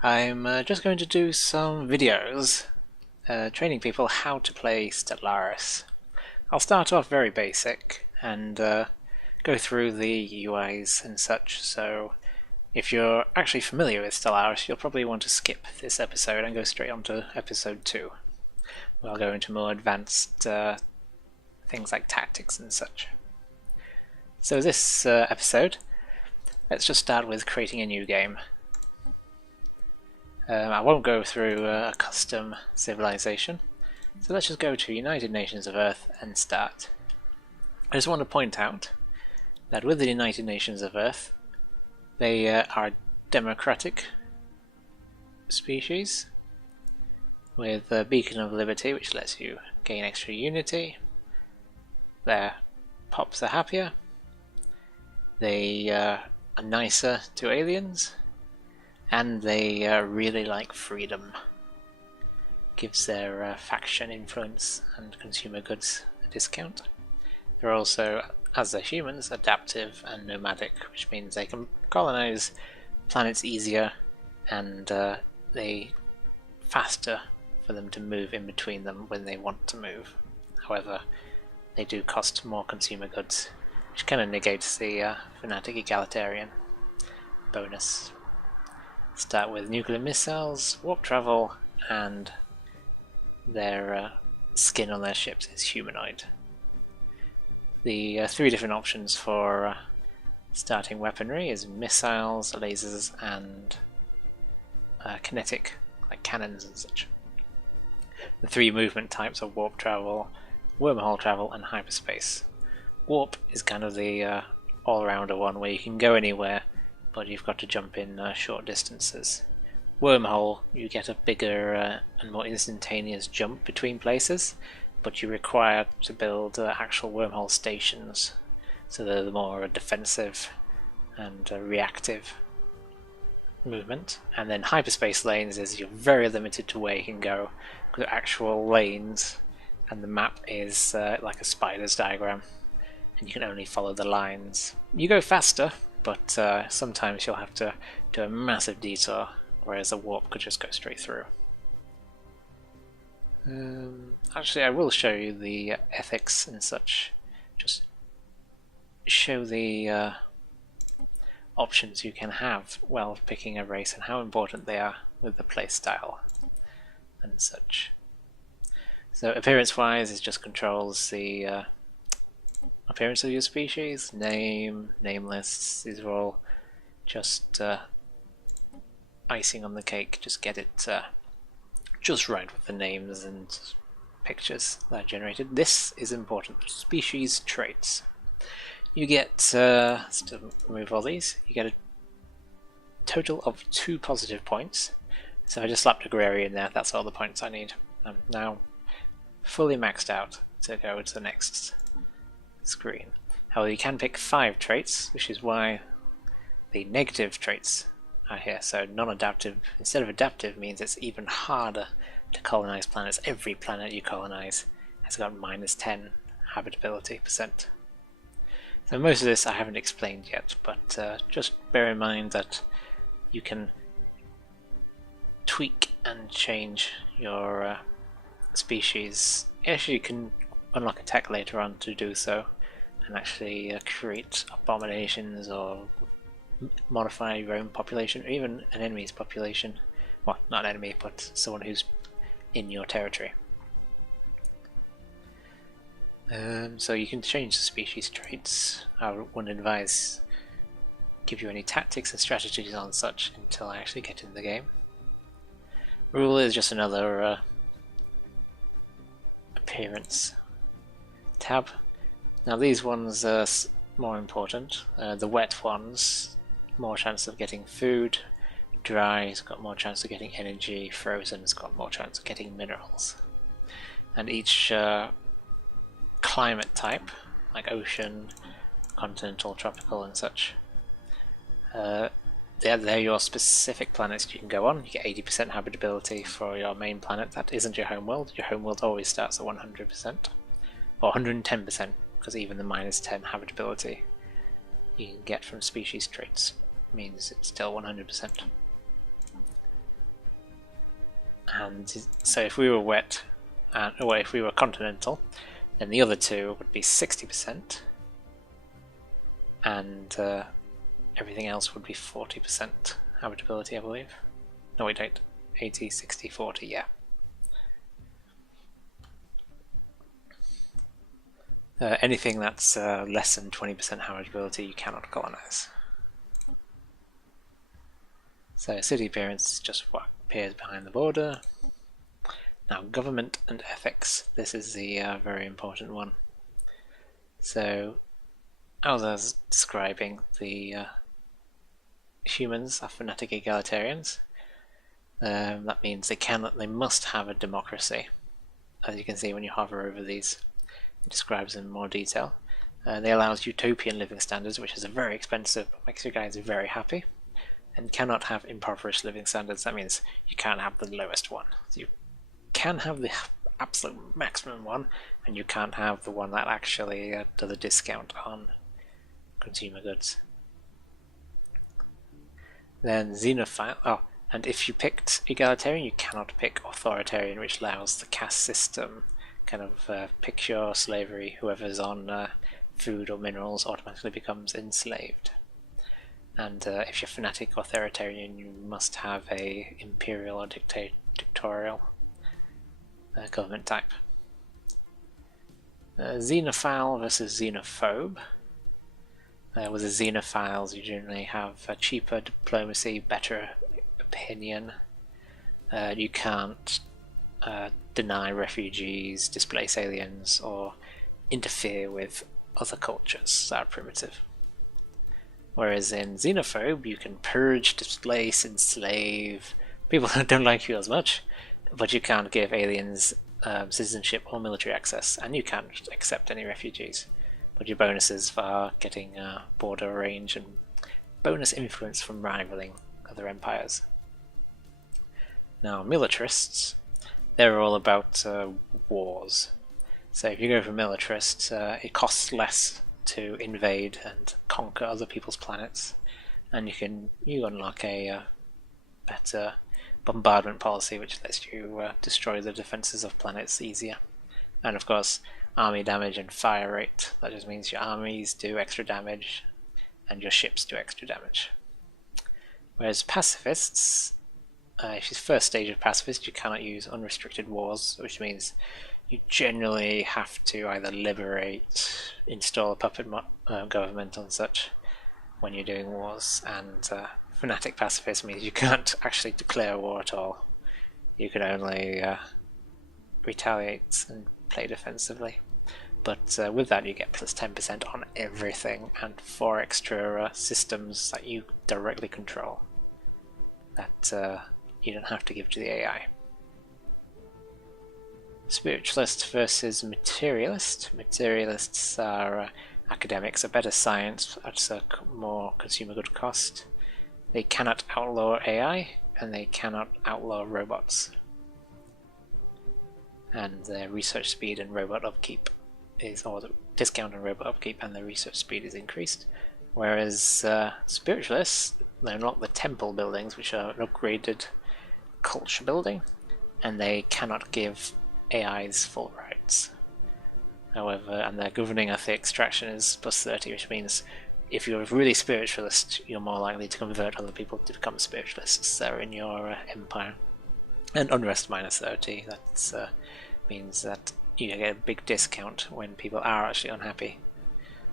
I'm just going to do some videos training people how to play Stellaris. I'll start off very basic and go through the UIs and such, so if you're actually familiar with Stellaris, you'll probably want to skip this episode and go straight on to episode 2. Where I'll go into more advanced things like tactics and such. So this episode, let's just start with creating a new game. I won't go through a custom civilization, so let's just go to United Nations of Earth and start. I just want to point out that with the United Nations of Earth, they are democratic species with a Beacon of Liberty, which lets you gain extra unity. Their pops are happier. They are nicer to aliens. And they really like freedom. Gives their faction influence and consumer goods a discount. They're also, as they're humans, adaptive and nomadic, which means they can colonize planets easier and they faster for them to move in between them when they want to move. However, they do cost more consumer goods, which kind of negates the fanatic egalitarian bonus. Start with nuclear missiles, warp travel, and their skin on their ships is humanoid. The three different options for starting weaponry is missiles, lasers, and kinetic, like cannons and such. The three movement types are warp travel, wormhole travel, and hyperspace. Warp is kind of the all-rounder one where you can go anywhere, but you've got to jump in short distances. Wormhole, you get a bigger and more instantaneous jump between places, but you require to build actual wormhole stations, so they're the more defensive and reactive movement. And then hyperspace lanes is you're very limited to where you can go, with actual lanes, and the map is like a spider's diagram, and you can only follow the lines. You go faster, but sometimes you'll have to do a massive detour, whereas a warp could just go straight through. Actually, I will show you the ethics and such, just show the options you can have while picking a race and how important they are with the playstyle and such. So appearance-wise, it just controls the appearance of your species, name, name lists. These are all just icing on the cake. Just get it just right with the names and pictures that are generated. This is important. Species traits. You get, to remove all these, you get a total of 2 positive points. So I just slapped agrarian there. That's all the points I need. I'm now fully maxed out to go to the next screen. However, you can pick 5 traits, which is why the negative traits are here. So non-adaptive instead of adaptive means it's even harder to colonize planets. Every planet you colonize has got -10 habitability percent. So most of this I haven't explained yet, but just bear in mind that you can tweak and change your species. Actually, you can unlock a tech later on to do so, and actually create abominations or modify your own population, or even an enemy's population. Well, not an enemy, but someone who's in your territory. So you can change the species traits. I wouldn't advise give you any tactics and strategies on such until I actually get in the game. Rule is just another appearance tab. Now these ones are more important. The wet ones, more chance of getting food. Dry's got more chance of getting energy. Frozen's got more chance of getting minerals. And each climate type, like ocean, continental, tropical and such, they're your specific planets you can go on. You get 80% habitability for your main planet. That isn't your homeworld. Your homeworld always starts at 100%, or 110%, because even the -10 habitability you can get from species traits means it's still 100%. And so if we were wet, or if we were continental, then the other two would be 60%, and everything else would be 40% habitability, I believe. No, wait, 80, 60, 40, yeah. Anything that's less than 20% habitability you cannot colonize. So city appearance is just what appears behind the border. Now government and ethics, this is the very important one. So as I was describing, the humans are fanatic egalitarians. That means they must have a democracy. As you can see when you hover over these, it describes them in more detail. They allow utopian living standards, which is very expensive but makes you guys very happy. And cannot have impoverished living standards. That means you can't have the lowest one. So you can have the absolute maximum one, and you can't have the one that actually does a discount on consumer goods. Then xenophile. Oh, and if you picked egalitarian, you cannot pick authoritarian, which allows the caste system kind of picture slavery. Whoever's on food or minerals automatically becomes enslaved. And if you're fanatic authoritarian, you must have a imperial or dictatorial government type. Xenophile versus xenophobe. With the xenophiles, you generally have a cheaper diplomacy, better opinion. You can't deny refugees, displace aliens, or interfere with other cultures that are primitive. Whereas in xenophobe, you can purge, displace, enslave people who don't like you as much, but you can't give aliens citizenship or military access, and you can't accept any refugees. But your bonuses for getting border range and bonus influence from rivaling other empires. Now, militarists, they're all about wars. So if you go for militarist, it costs less to invade and conquer other people's planets, and you unlock a better bombardment policy, which lets you destroy the defenses of planets easier. And of course, army damage and fire rate. That just means your armies do extra damage and your ships do extra damage. Whereas pacifists, if you're first stage of pacifist, you cannot use unrestricted wars, which means you generally have to either liberate, install a puppet government and such when you're doing wars, and fanatic pacifist means you can't actually declare war at all. You can only retaliate and play defensively. But with that you get plus 10% on everything and 4 extra systems that you directly control that you don't have to give to the AI. Spiritualist versus materialist. Materialists are academics, a better science at a more consumer good cost. They cannot outlaw AI, and they cannot outlaw robots. And their research speed and robot upkeep or the discount on robot upkeep and the research speed is increased. Whereas spiritualists, they unlock the temple buildings, which are an upgraded culture building, and they cannot give AIs full rights. However, and their governing of the extraction is plus 30, which means if you're really spiritualist, you're more likely to convert other people to become spiritualists that are in your empire. And unrest minus 30, that means that you get a big discount when people are actually unhappy.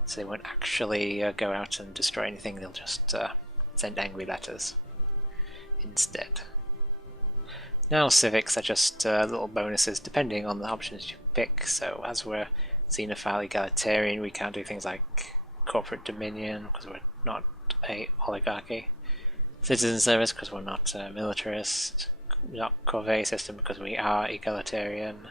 So they won't actually go out and destroy anything, they'll just send angry letters instead. Now civics are just little bonuses depending on the options you pick. So as we're xenophile egalitarian, we can't do things like corporate dominion because we're not a oligarchy, citizen service because we're not militarist, not corvée system because we are egalitarian,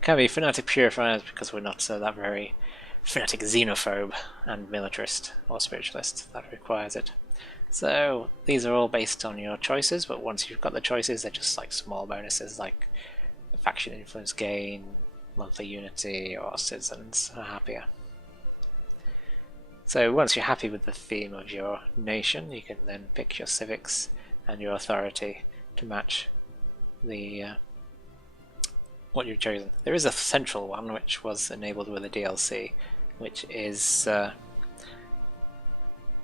can be fanatic purifiers because we're not that very fanatic xenophobe and militarist or spiritualist that requires it. So these are all based on your choices, but once you've got the choices, they're just like small bonuses like faction influence gain, monthly unity, or citizens are happier. So once you're happy with the theme of your nation, you can then pick your civics and your authority to match what you've chosen. There is a central one which was enabled with the DLC, which is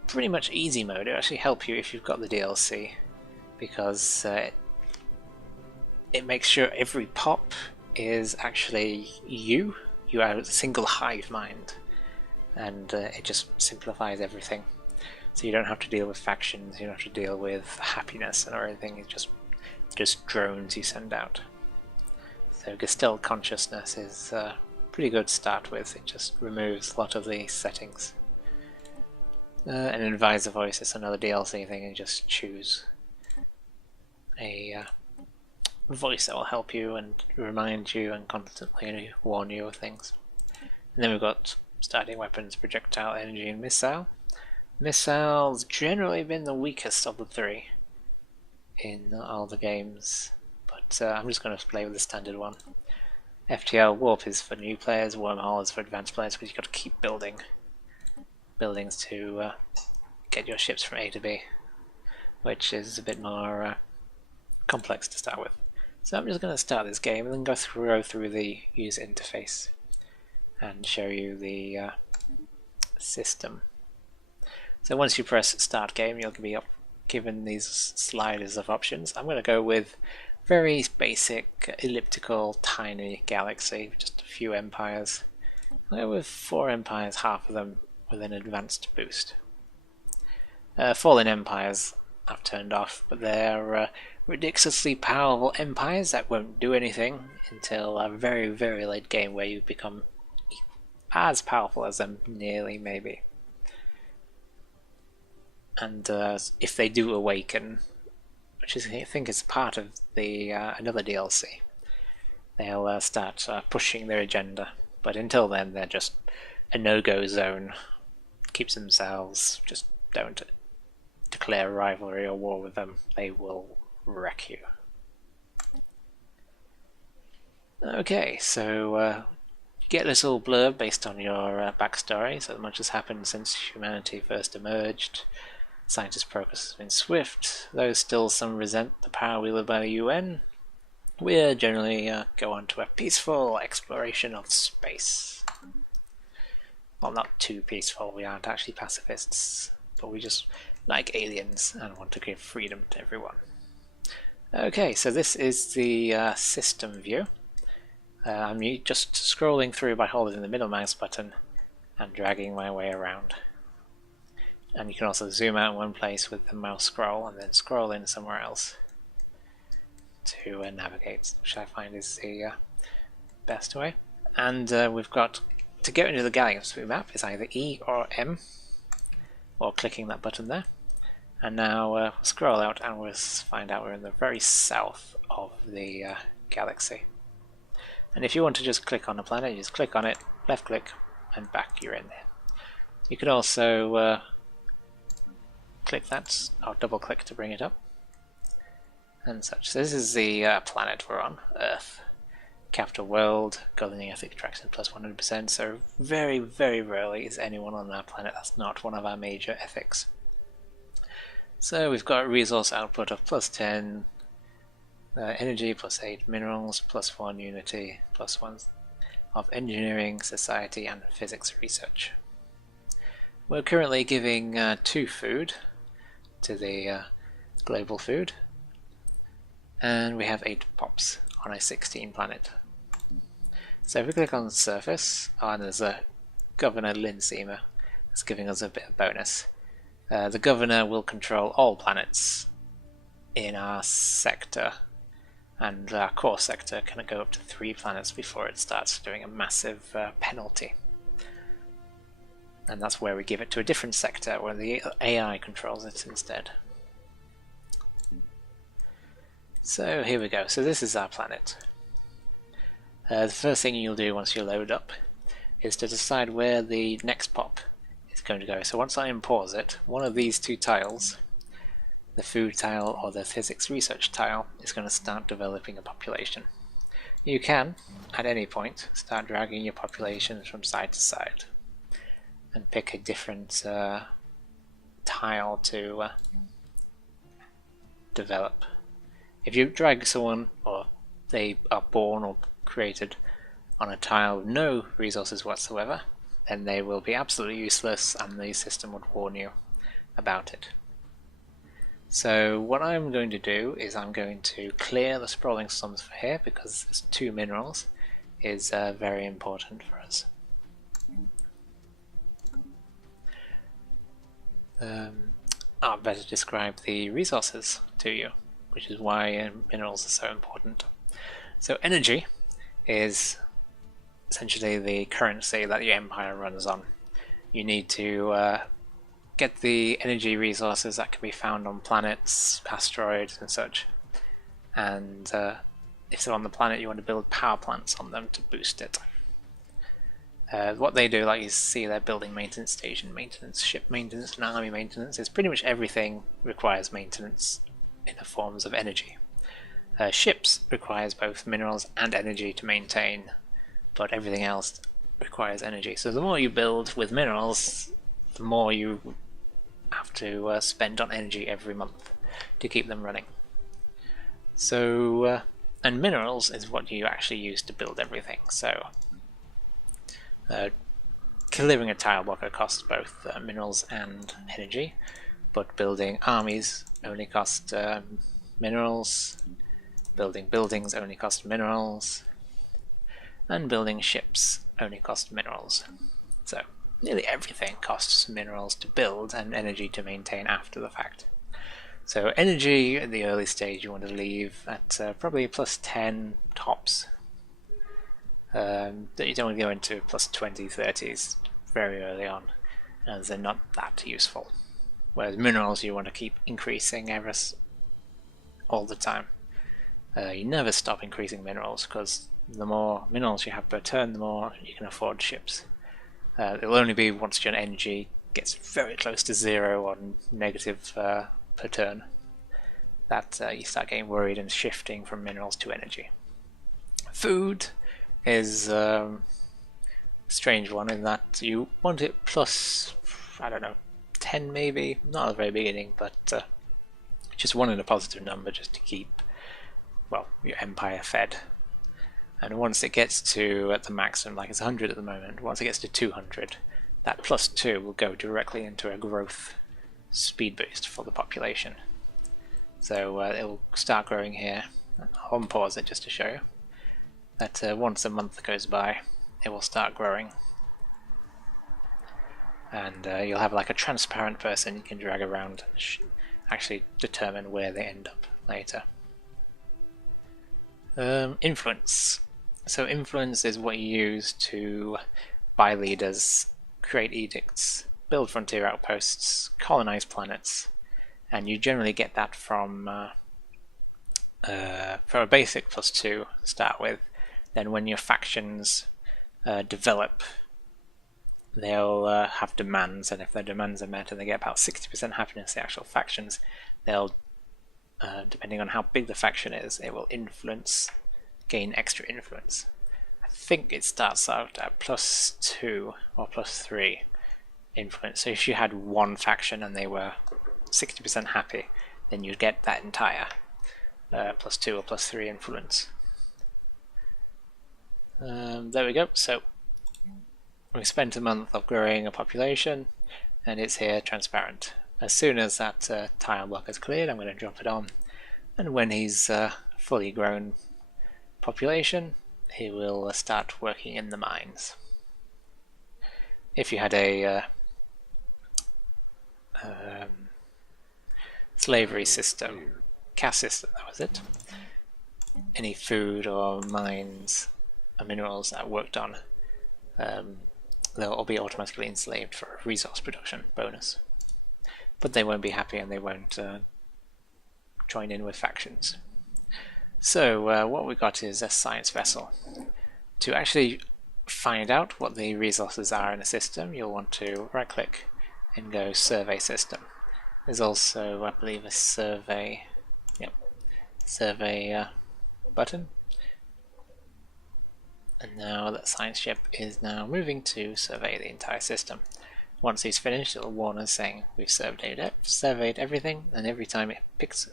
pretty much easy mode. It'll actually help you if you've got the DLC, because it makes sure every pop is actually you. You are a single hive mind, and it just simplifies everything. So you don't have to deal with factions, you don't have to deal with happiness or anything. It's just drones you send out. So Gestalt consciousness is pretty good to start with. It just removes a lot of the settings. An advisor voice is another DLC thing. You just choose a voice that will help you and remind you and constantly warn you of things. And then we've got starting weapons, projectile, energy, and missile. Missile's generally been the weakest of the three in all the games, but I'm just going to play with the standard one. FTL warp is for new players, wormhole is for advanced players, because you've got to keep building buildings to get your ships from A to B, which is a bit more complex to start with. So I'm just going to start this game and then go through the user interface and show you the system. So once you press start game, you'll be given these sliders of options. I'm going to go with very basic elliptical tiny galaxy, just a few empires. I'll go with 4 empires, half of them with an advanced boost. Fallen empires I've turned off, but they're ridiculously powerful empires that won't do anything until a very, very late game, where you become as powerful as them, nearly, maybe. And if they do awaken, which is, I think is part of the another DLC, they'll start pushing their agenda. But until then, they're just a no-go zone. Keeps themselves, just don't declare rivalry or war with them. They will wreck you. Okay, so you get this little blurb based on your backstory. So much has happened since humanity first emerged. Scientist progress has been swift, though still some resent the power wielded by the UN. We'll generally go on to a peaceful exploration of space. Well, not too peaceful, we aren't actually pacifists, but we just like aliens and want to give freedom to everyone. Okay, so this is the system view. I'm just scrolling through by holding the middle mouse button and dragging my way around. And you can also zoom out in one place with the mouse scroll and then scroll in somewhere else to navigate, which I find is the best way. And we've got, to get into the galaxy map, is either E or M, or clicking that button there. And now scroll out and we'll find out we're in the very south of the galaxy. And if you want to just click on a planet, you just click on it, left click, and back, you're in there. You can also click that, or double click to bring it up, and such. So this is the planet we're on, Earth. Capital world, governing ethic attraction plus 100%, so very, very rarely is anyone on our planet that's not one of our major ethics. So we've got resource output of plus 10, energy plus 8, minerals plus 1, unity plus 1 of engineering, society and physics research. We're currently giving 2 food to the global food, and we have 8 pops on a 16 planet. So if we click on the surface, and there's a Governor Linseamer that's giving us a bit of bonus. The Governor will control all planets in our sector, and our core sector can go up to 3 planets before it starts doing a massive penalty. And that's where we give it to a different sector where the AI controls it instead. So here we go. So this is our planet. The first thing you'll do once you load up is to decide where the next pop is going to go. So once I import it, one of these 2 tiles, the food tile or the physics research tile, is going to start developing a population. You can, at any point, start dragging your populations from side to side and pick a different tile to develop. If you drag someone, or they are born or created on a tile with no resources whatsoever, then they will be absolutely useless and the system would warn you about it. So what I'm going to do is I'm going to clear the sprawling slums for here, because there's 2 minerals is very important for us. I'll better describe the resources to you, which is why minerals are so important. So energy is essentially the currency that your empire runs on. You need to get the energy resources that can be found on planets, asteroids and such, and if they're on the planet you want to build power plants on them to boost it. What they do, like you see, they're building maintenance station maintenance, ship maintenance and army maintenance. It's pretty much everything requires maintenance in the forms of energy. Ships requires both minerals and energy to maintain, but everything else requires energy. So the more you build with minerals, the more you have to spend on energy every month to keep them running. So, and minerals is what you actually use to build everything. So, clearing a tile blocker costs both minerals and energy, but building armies only cost minerals, building buildings only cost minerals, and building ships only cost minerals. So nearly everything costs minerals to build and energy to maintain after the fact. So energy at the early stage you want to leave at probably plus 10 tops. That you don't want to go into plus 20, 30s very early on, as they're not that useful. Whereas minerals you want to keep increasing all the time. You never stop increasing minerals, because the more minerals you have per turn, the more you can afford ships. It'll only be once your energy gets very close to 0 or negative per turn that you start getting worried and shifting from minerals to energy. Food is a strange one in that you want it plus, I don't know, 10 maybe, not at the very beginning, but just one in a positive number just to keep, well, your empire fed. And once it gets to at the maximum, like it's 100 at the moment, once it gets to 200, that plus 2 will go directly into a growth speed boost for the population. So it will start growing here. I'll unpause it just to show you that once a month goes by, it will start growing. And you'll have like a transparent person you can drag around and actually determine where they end up later. Influence. So influence is what you use to buy leaders, create edicts, build frontier outposts, colonize planets, and you generally get that from for a basic plus 2 to start with. Then when your factions develop, they'll have demands, and if their demands are met and they get about 60% happiness, the actual factions, they'll, depending on how big the faction is, it will gain extra influence. I think it starts out at plus 2 or plus 3 influence. So if you had one faction and they were 60% happy, then you'd get that entire plus 2 or plus 3 influence. There we go. So we spent a month of growing a population, and it's here transparent. As soon as that tile block is cleared, I'm going to drop it on, and when he's fully grown population, he will start working in the mines. If you had a slavery system, caste system, that was it, any food or mines or minerals that worked on, they'll all be automatically enslaved for a resource production bonus. But they won't be happy and they won't join in with factions. So what we got is a science vessel. To actually find out what the resources are in a system, you'll want to right click and go survey system. There's also, I believe, a survey button. And now that science ship is now moving to survey the entire system. Once he's finished, it'll warn us saying we've surveyed everything, and every time it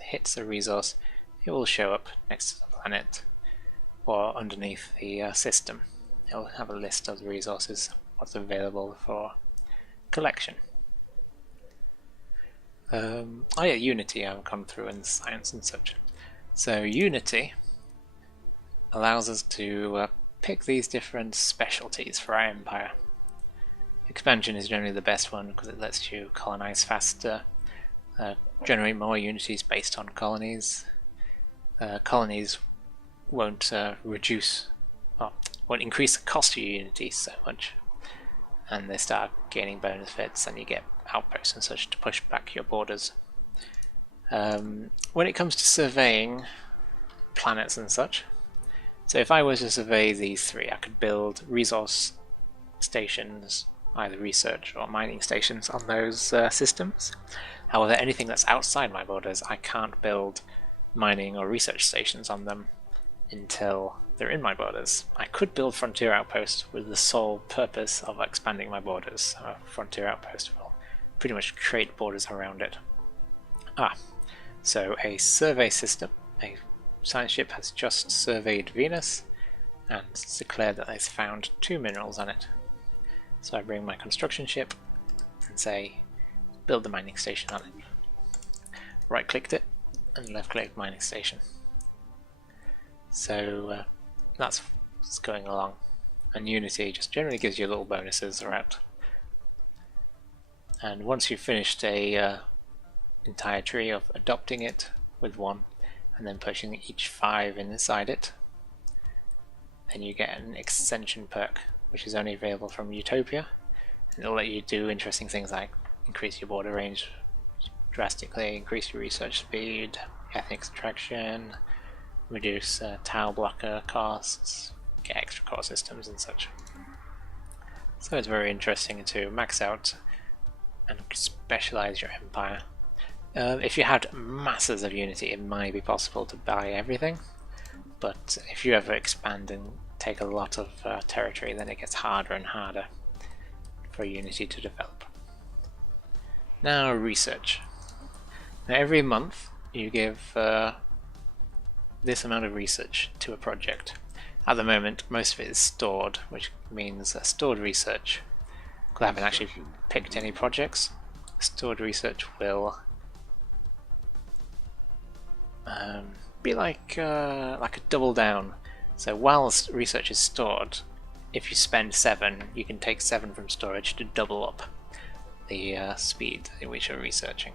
hits a resource, it will show up next to the planet or underneath the system. It will have a list of the resources, what's available for collection. Oh yeah, Unity I've gone through in science and such. So Unity allows us to pick these different specialties for our empire. Expansion is generally the best one because it lets you colonize faster, generate more unities based on colonies. Colonies won't won't increase the cost of your unities so much, and they start gaining benefits, and you get outposts and such to push back your borders. When it comes to surveying planets and such, so if I was to survey these three, I could build resource stations, either research or mining stations on those systems. However, anything that's outside my borders, I can't build mining or research stations on them until they're in my borders. I could build frontier outposts with the sole purpose of expanding my borders. A frontier outpost will pretty much create borders around it. So a survey system. A science ship has just surveyed Venus and declared that they've found 2 minerals on it. So I bring my construction ship and say, build the mining station on it. Right clicked it and left clicked mining station. So that's what's going along. And Unity just generally gives you little bonuses throughout. And once you've finished a entire tree of adopting it with one and then pushing each 5 inside it, then you get an extension perk, which is only available from Utopia, and it'll let you do interesting things like increase your border range drastically, increase your research speed, ethnic extraction, reduce tile blocker costs, get extra core systems and such. So it's very interesting to max out and specialize your empire. If you had masses of Unity, it might be possible to buy everything, but if you ever expand and take a lot of territory, then it gets harder and harder for Unity to develop. Now research. Now every month you give this amount of research to a project. At the moment most of it is stored, which means stored research. I haven't actually picked any projects. Stored research will be like a double down. So whilst research is stored, if you spend 7, you can take 7 from storage to double up the speed in which you're researching.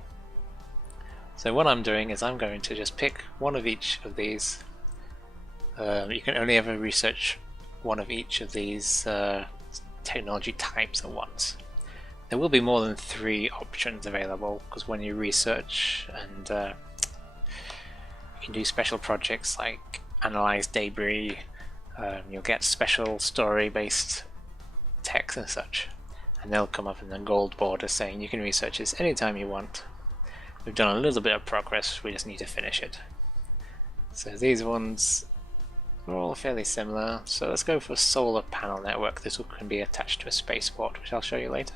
So what I'm doing is I'm going to just pick one of each of these. You can only ever research one of each of these technology types at once. There will be more than 3 options available, because when you research and you can do special projects like analyze debris, you'll get special story based text and such, and they'll come up in the gold border saying you can research this anytime you want. We've done a little bit of progress, we just need to finish it. So these ones are all fairly similar, so let's go for solar panel network. This can be attached to a spaceport, which I'll show you later.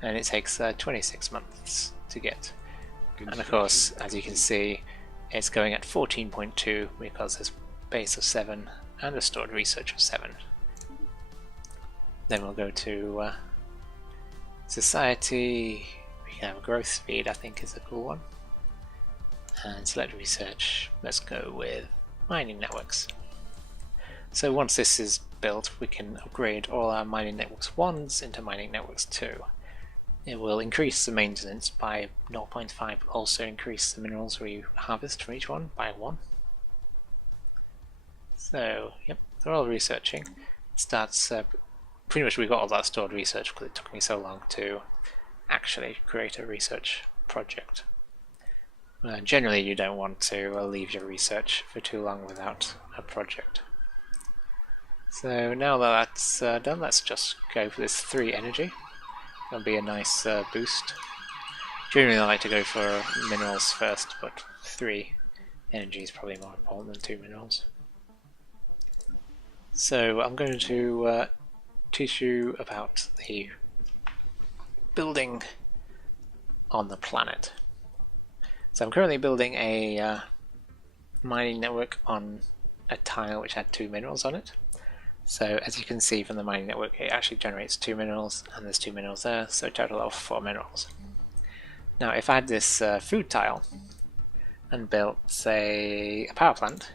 And it takes 26 months to get. And of course, as you can see, it's going at 14.2 because there's a base of 7 and a stored research of 7. Then we'll go to society. We can have growth speed, I think is a cool one. And select research. Let's go with mining networks. So once this is built, we can upgrade all our mining networks 1s into mining networks 2. It will increase the maintenance by 0.5, but also increase the minerals we harvest from each one by 1. So, yep, they're all researching. It starts, pretty much we got all that stored research because it took me so long to actually create a research project. Generally you don't want to leave your research for too long without a project. So now that that's done, let's just go for this 3 energy. That'll be a nice boost. Generally I like to go for minerals first, but 3 energy is probably more important than 2 minerals. So I'm going to teach you about the building on the planet. So I'm currently building a mining network on a tile which had 2 minerals on it. So as you can see from the mining network, it actually generates 2 minerals, and there's 2 minerals there, so a total of 4 minerals. Now if I had this food tile and built, say, a power plant,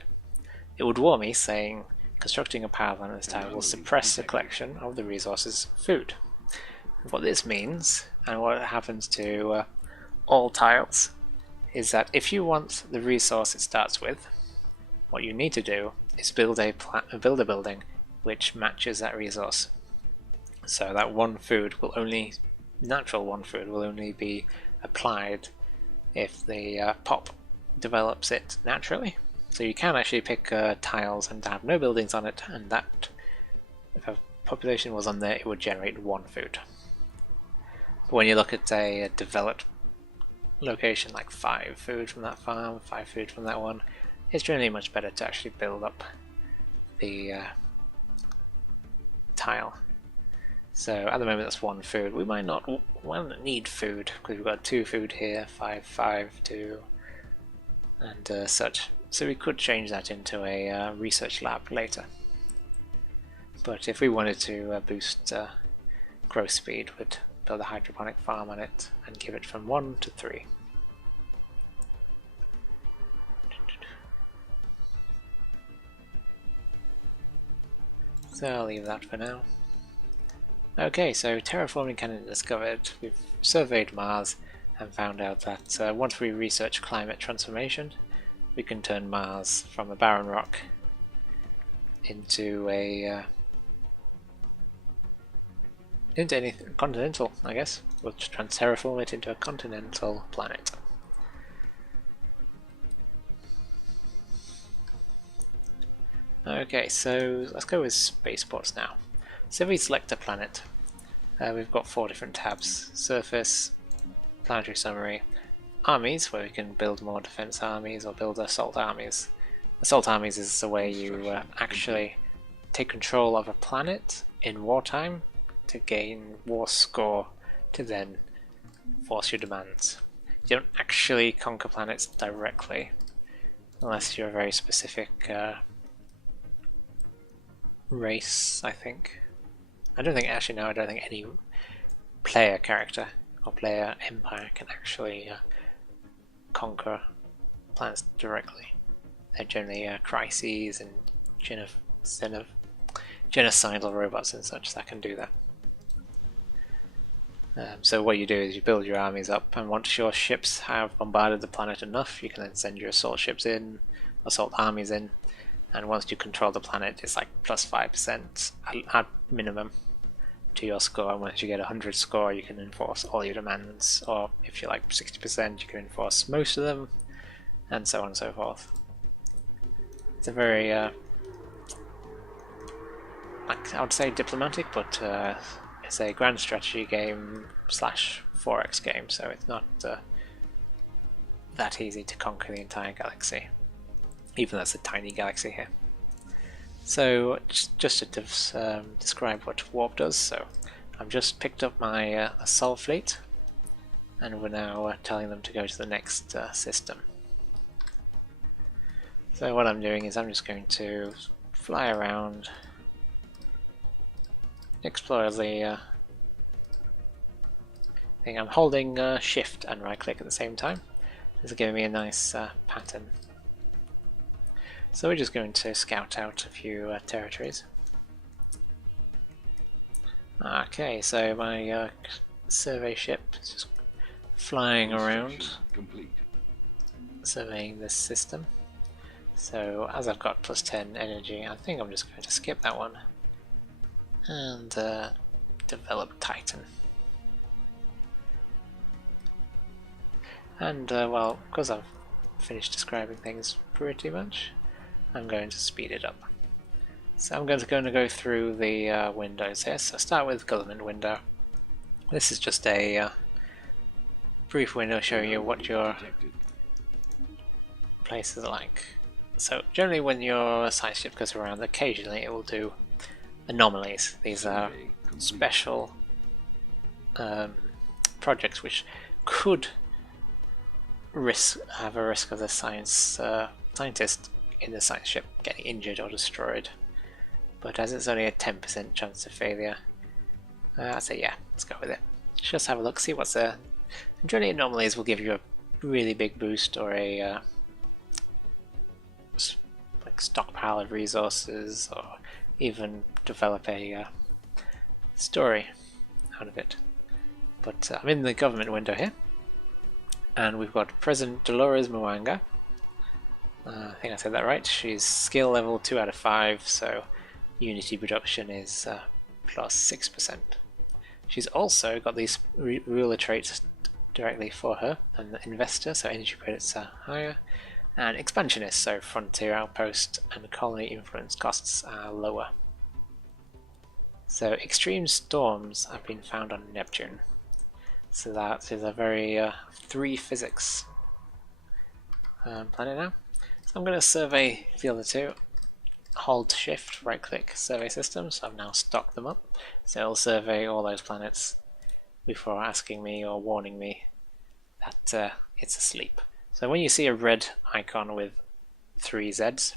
it would warn me saying constructing a power plant on this tile will suppress the collection of the resources food. What this means, and what happens to all tiles, is that if you want the resource it starts with, what you need to do is build a building which matches that resource. So that natural one food will only be applied if the pop develops it naturally. So you can actually pick tiles and have no buildings on it, and that, if a population was on there, it would generate 1 food. But when you look at a developed location like 5 food from that farm, 5 food from that one, it's generally much better to actually build up the tile. So at the moment that's 1 food. We might not need food because we've got 2 food here, 5, 5, 2, and such. So we could change that into a research lab later. But if we wanted to boost growth speed, we'd build a hydroponic farm on it and give it from 1 to 3. So I'll leave that for now. Okay, so terraforming cannon discovered. We've surveyed Mars and found out that once we research climate transformation, we can turn Mars from a barren rock into anything continental, I guess. We'll terraform it into a continental planet. Okay, so let's go with spaceports now. So if we select a planet, we've got 4 different tabs: surface, planetary summary, armies, where we can build more defense armies or build assault armies. Assault armies is the way you actually take control of a planet in wartime to gain war score to then force your demands. You don't actually conquer planets directly unless you're a very specific race, I think. I don't think any player character or player empire can actually conquer planets directly. They're generally crises and genocidal robots and such that can do that. So what you do is you build your armies up, and once your ships have bombarded the planet enough, you can then send your assault armies in, and once you control the planet, it's like plus 5% at minimum to your score, and once you get 100 score you can enforce all your demands, or if you're like 60% you can enforce most of them, and so on and so forth. It's a very I would say diplomatic, but it's a grand strategy game / 4X game, so it's not that easy to conquer the entire galaxy, even though it's a tiny galaxy here. So just to describe what warp does, so I've just picked up my assault fleet, and we're now telling them to go to the next system. So what I'm doing is I'm just going to fly around, explore the thing. I'm holding shift and right click at the same time. This is giving me a nice pattern. So we're just going to scout out a few territories. Okay, so my survey ship is just flying around, surveying this system. So as I've got plus 10 energy, I think I'm just going to skip that one and develop Titan. And well, because I've finished describing things pretty much, I'm going to speed it up. So I'm going to go through the windows here. So start with government window. This is just a brief window showing you what your place is like. So generally when your science ship goes around, occasionally it will do anomalies. These are special projects which could have a risk of the science scientist in the science ship getting injured or destroyed. But as it's only a 10% chance of failure, I say yeah, let's go with it. Just have a look, see what's there. Generally, anomalies will give you a really big boost or a like stockpile of resources, or even develop a story out of it. But I'm in the government window here, and we've got President Dolores Mwanga. I think I said that right. She's skill level 2 out of 5, so Unity production is plus 6%. She's also got these ruler traits directly for her, and investor, so energy credits are higher, and expansionist, so frontier outpost and colony influence costs are lower. So extreme storms have been found on Neptune. So that is a very 3 physics planet now. So I'm going to survey Fielder 2, hold shift, right click, survey systems. So I've now stocked them up. So it'll survey all those planets before asking me or warning me that it's asleep. So when you see a red icon with 3 Zs,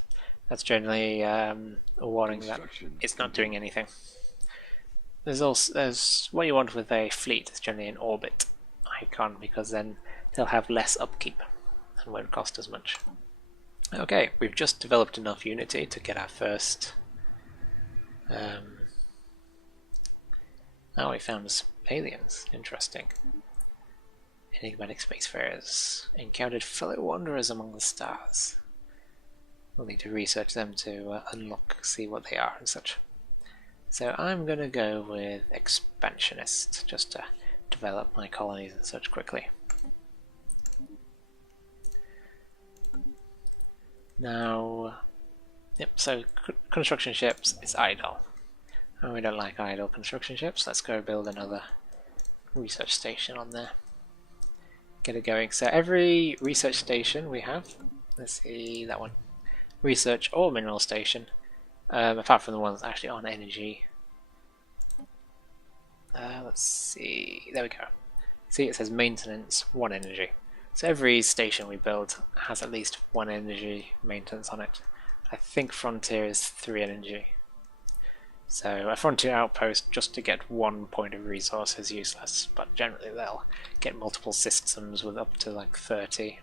that's generally a warning that it's not doing anything. There's what you want with a fleet is generally an orbit icon, because then they'll have less upkeep and won't cost as much. Okay, we've just developed enough Unity to get our first. Oh, we found some aliens. Interesting. Enigmatic spacefarers encountered fellow wanderers among the stars. We'll need to research them to see what they are and such. So I'm going to go with expansionist, just to develop my colonies and such quickly. Now, yep, so construction ships is idle. And we don't like idle construction ships. Let's go build another research station on there. Get it going. So every research station we have, let's see that one, research or mineral station, apart from the ones actually on energy. Let's see, there we go. See, it says maintenance 1 energy. So every station we build has at least 1 energy maintenance on it. I think Frontier is 3 energy. So a Frontier outpost just to get 1 point of resource is useless, but generally they'll get multiple systems with up to like 30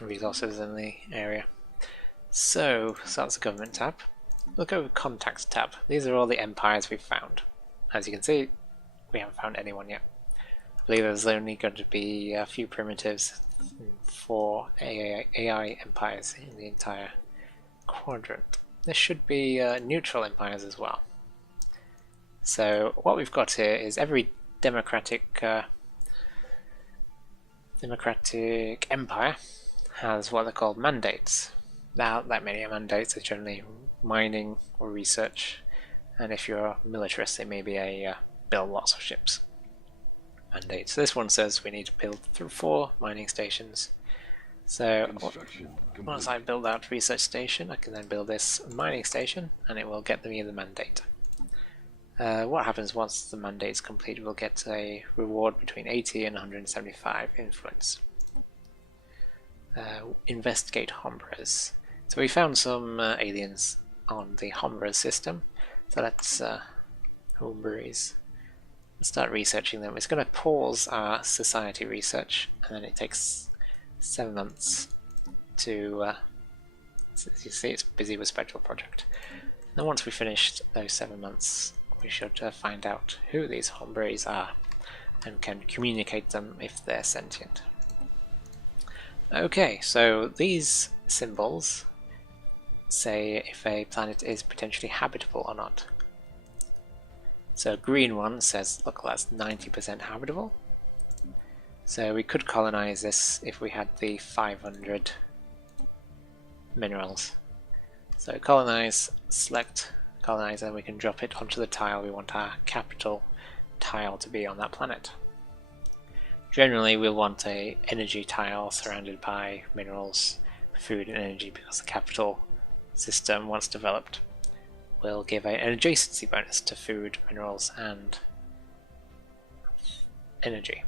resources in the area. So that's the government tab. We'll go with contacts tab. These are all the empires we've found. As you can see, we haven't found anyone yet. I believe there's only going to be a few primitives for AI empires in the entire quadrant. There should be neutral empires as well. So what we've got here is every democratic empire has what they're called mandates. Now, that many mandates are generally mining or research, and if you're a militarist, it may be a build lots of ships mandate. So this one says we need to build through 4 mining stations. So once I build that research station, I can then build this mining station, and it will get me the mandate. What happens once the mandate is complete? We'll get a reward between 80 and 175 influence. Investigate Hombres. So we found some aliens on the Hombres system. So let's Hombres. Let's start researching them. It's going to pause our society research, and then it takes 7 months to. As you see, it's busy with Spectral Project. Then once we finished those 7 months, we should find out who these Hombres are and can communicate them if they're sentient. Okay, so these symbols say if a planet is potentially habitable or not. So green one says, look, that's 90% habitable. So we could colonize this if we had the 500 minerals. So colonize, select colonize, and we can drop it onto the tile we want our capital tile to be on that planet. Generally we'll want a energy tile surrounded by minerals, food and energy, because the capital system, once developed, will give an adjacency bonus to food, minerals and energy.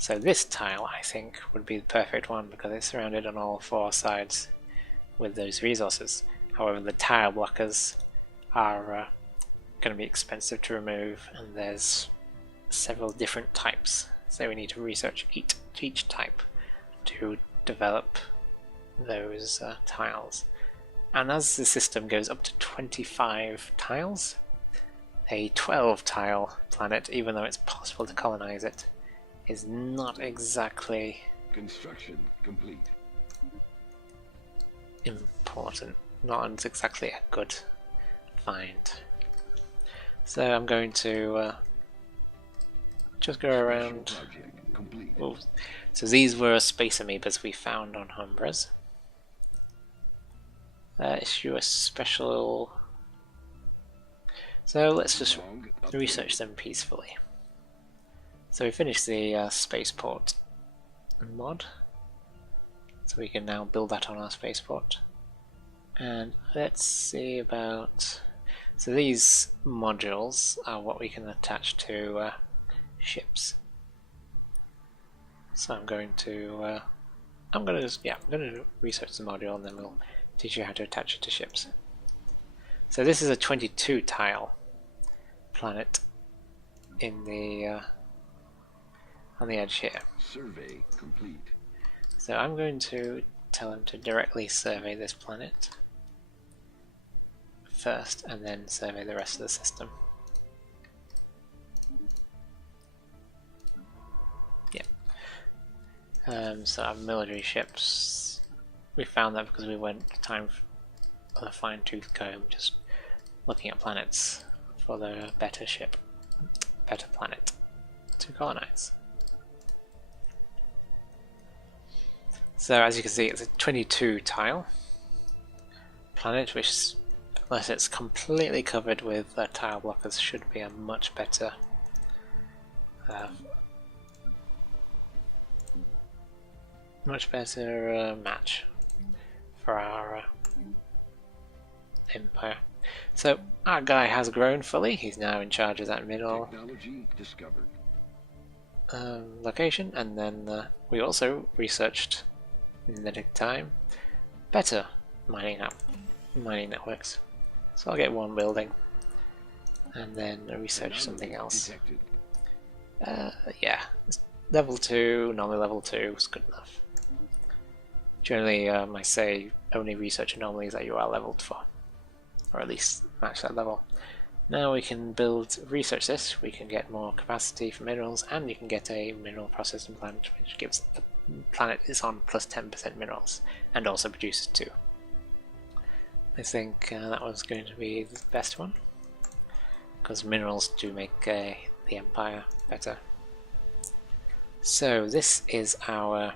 So this tile, I think, would be the perfect one because it's surrounded on all four sides with those resources. However, the tile blockers are going to be expensive to remove, and there's several different types, so we need to research each type to develop those tiles. And as the system goes up to 25 tiles, a 12 tile planet, even though it's possible to colonize it, is not exactly Construction complete. important. Not exactly a good find. So I'm going to just go around. Oh, so these were space amoebas we found on Humbras. Issue a special. So let's just research them peacefully. So we finished the spaceport mod, so we can now build that on our spaceport. And let's see about. So these modules are what we can attach to ships. So I'm going to research the module, and then we'll teach you how to attach it to ships. So this is a 22 tile planet in the on the edge here. Survey complete. So I'm going to tell him to directly survey this planet first, and then survey the rest of the system. Yeah. So our military ships, we found that because we went time on a fine-tooth comb just looking at planets for the better planet to colonize. So as you can see, it's a 22 tile planet, which, unless it's completely covered with tile blockers, should be a much better match for our empire. So our guy has grown fully. He's now in charge of that middle Technology discovered. location, and then we also researched in the time better mining networks. So I'll get one building and then research something else. Yeah, level 2, normally level 2 is good enough. Generally, I say only research anomalies that you are leveled for, or at least match that level. Now we can research this, we can get more capacity for minerals, and you can get a mineral processing plant, which gives the planet is on plus 10% minerals, and also produces 2. I think that one's going to be the best one, because minerals do make the empire better. So this is our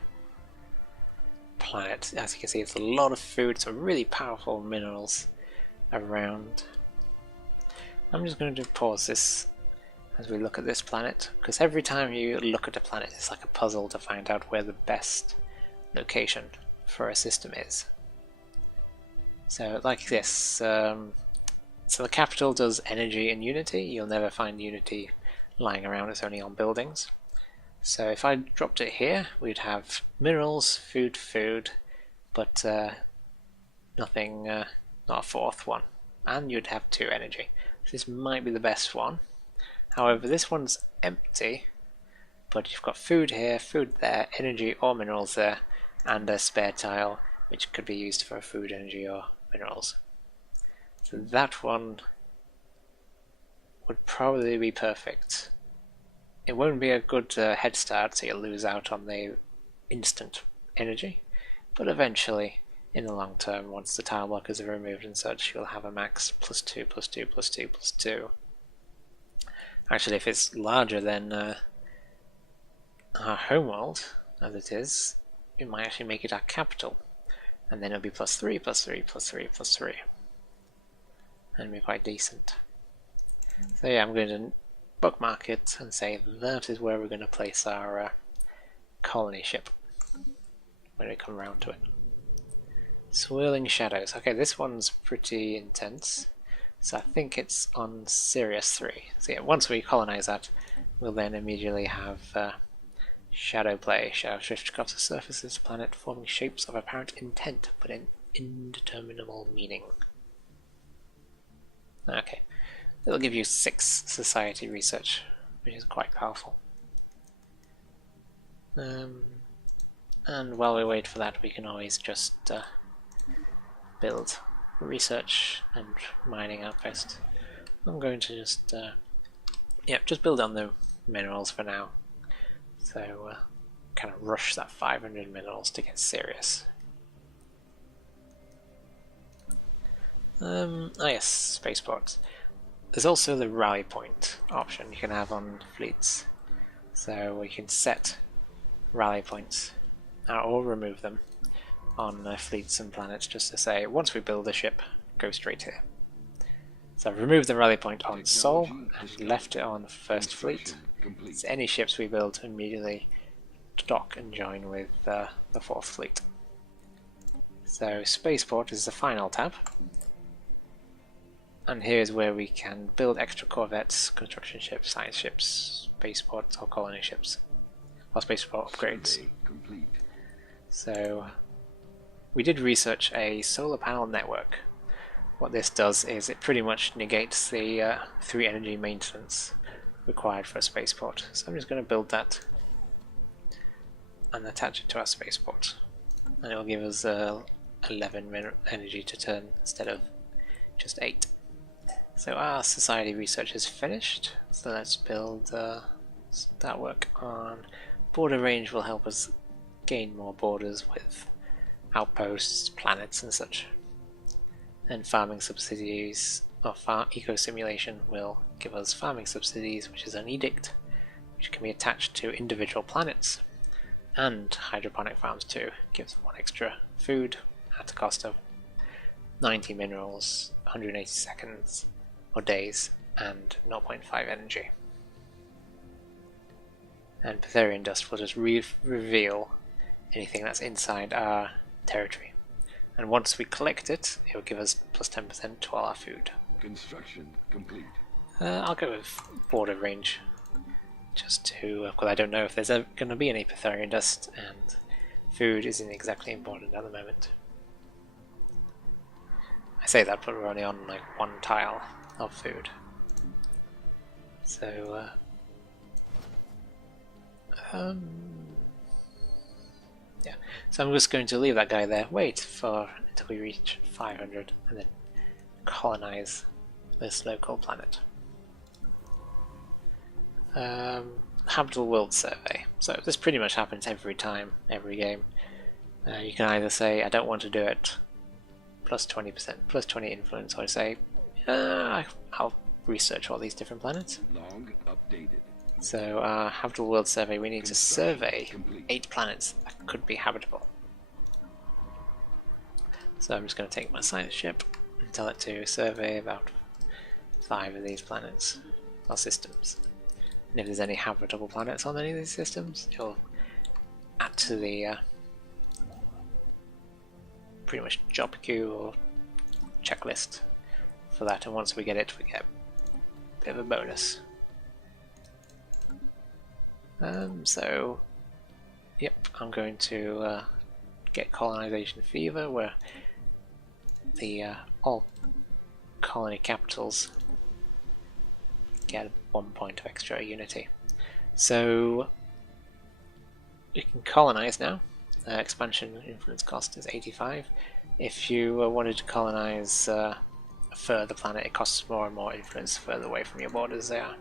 planet. As you can see, it's a lot of food, so really powerful minerals around. I'm just going to pause this as we look at this planet, because every time you look at a planet it's like a puzzle to find out where the best location for a system is. So like this, so the capital does energy and unity. You'll never find unity lying around, it's only on buildings. So if I dropped it here, we'd have minerals, food, but nothing, not a fourth one, and you'd have 2 energy. So this might be the best one. However, this one's empty, but you've got food here, food there, energy or minerals there, and a spare tile which could be used for food, energy or minerals. So that one would probably be perfect. It won't be a good head start, so you'll lose out on the instant energy, but eventually, in the long term, once the tile blockers are removed and such, you'll have a max +2, +2, +2, +2. Actually, if it's larger than our homeworld, as it is, it might actually make it our capital, and then it'll be +3, +3, +3, +3, and be quite decent. So yeah, I'm going to bookmark it and say that is where we're going to place our colony ship when we come around to it. Swirling Shadows. Okay, this one's pretty intense. So I think it's on Sirius 3. So yeah, once we colonize that, we'll then immediately have Shadow play. Shadow drift across the surface of this planet, forming shapes of apparent intent but in indeterminable meaning. Okay. It'll give you 6 society research, which is quite powerful. And while we wait for that, we can always just build research and mining outpost. I'm going to just build on the minerals for now. So kind of rush that 500 minerals to get serious. Yes, spaceports. There's also the rally point option you can have on fleets. So we can set rally points or remove them on fleets and planets, just to say once we build a ship, go straight here. So I've removed the rally point on Sol and left it on the first fleet. So any ships we build immediately dock and join with the 4th fleet. So spaceport is the final tab. And here's where we can build extra corvettes, construction ships, science ships, spaceports or colony ships, or spaceport upgrades. So we did research a solar panel network. What this does is it pretty much negates the 3 energy maintenance required for a spaceport. So I'm just going to build that and attach it to our spaceport. And it will give us 11 energy to turn instead of just 8. So our society research is finished, so let's build start work on border range. Will help us gain more borders with outposts, planets and such. And farming subsidies, or eco simulation, will give us farming subsidies, which is an edict which can be attached to individual planets. And hydroponic farms too, gives 1 extra food at a cost of 90 minerals, 180 seconds or days, and 0.5 energy. And Pytherian dust will just reveal anything that's inside our territory. And once we collect it, it will give us plus 10% to all our food. Construction complete. I'll go with border range, just to, because I don't know if there's going to be any Pytherian dust, and food isn't exactly important at the moment. I say that, but we're only on like 1 tile of food. So, yeah. So I'm just going to leave that guy there, wait for until we reach 500, and then colonize this local planet. Habitable world survey. So this pretty much happens every time, every game. You can either say I don't want to do it, plus 20%, plus 20 influence, or say I'll research all these different planets. Log updated. So habitable world survey, we need to survey 8 planets that could be habitable. So I'm just going to take my science ship and tell it to survey about 5 of these planets or systems. And if there's any habitable planets on any of these systems, it'll add to the pretty much job queue or checklist for that, and once we get it, we get a bit of a bonus. So, yep, I'm going to get colonization fever, where the all colony capitals get 1 point of extra unity. So we can colonize now. Expansion influence cost is 85. If you wanted to colonize a further planet, it costs more and more influence further away from your borders they are.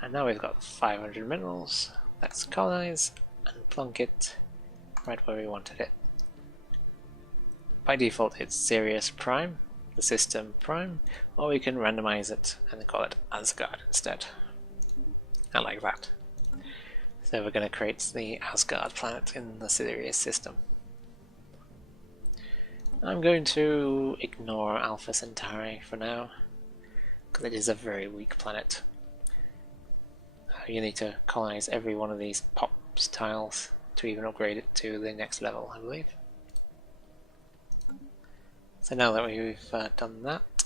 And now we've got 500 minerals. Let's colonize and plunk it right where we wanted it. By default it's Sirius Prime, the system Prime, or we can randomize it and call it Asgard instead. I like that. So we're going to create the Asgard planet in the Sirius system. I'm going to ignore Alpha Centauri for now, because it is a very weak planet. You need to colonize every one of these POPs tiles to even upgrade it to the next level, I believe. So now that we've done that,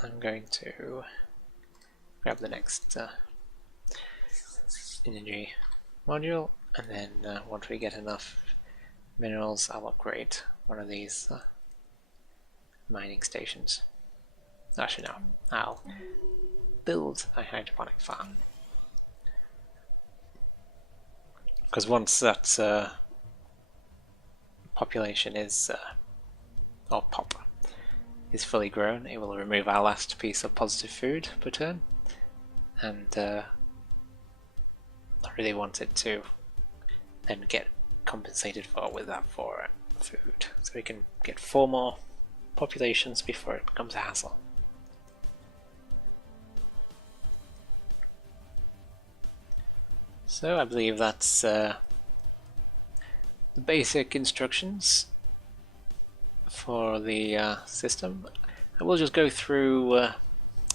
I'm going to grab the next energy module, and then once we get enough minerals, I'll upgrade one of these mining stations. Actually no, I'll build a hydroponic farm. Because once that population is, or pop, is fully grown, it will remove our last piece of positive food per turn, and I really want it to then get compensated for with that 4 food, so we can get 4 more populations before it becomes a hassle. So I believe that's the basic instructions for the system. I will just go through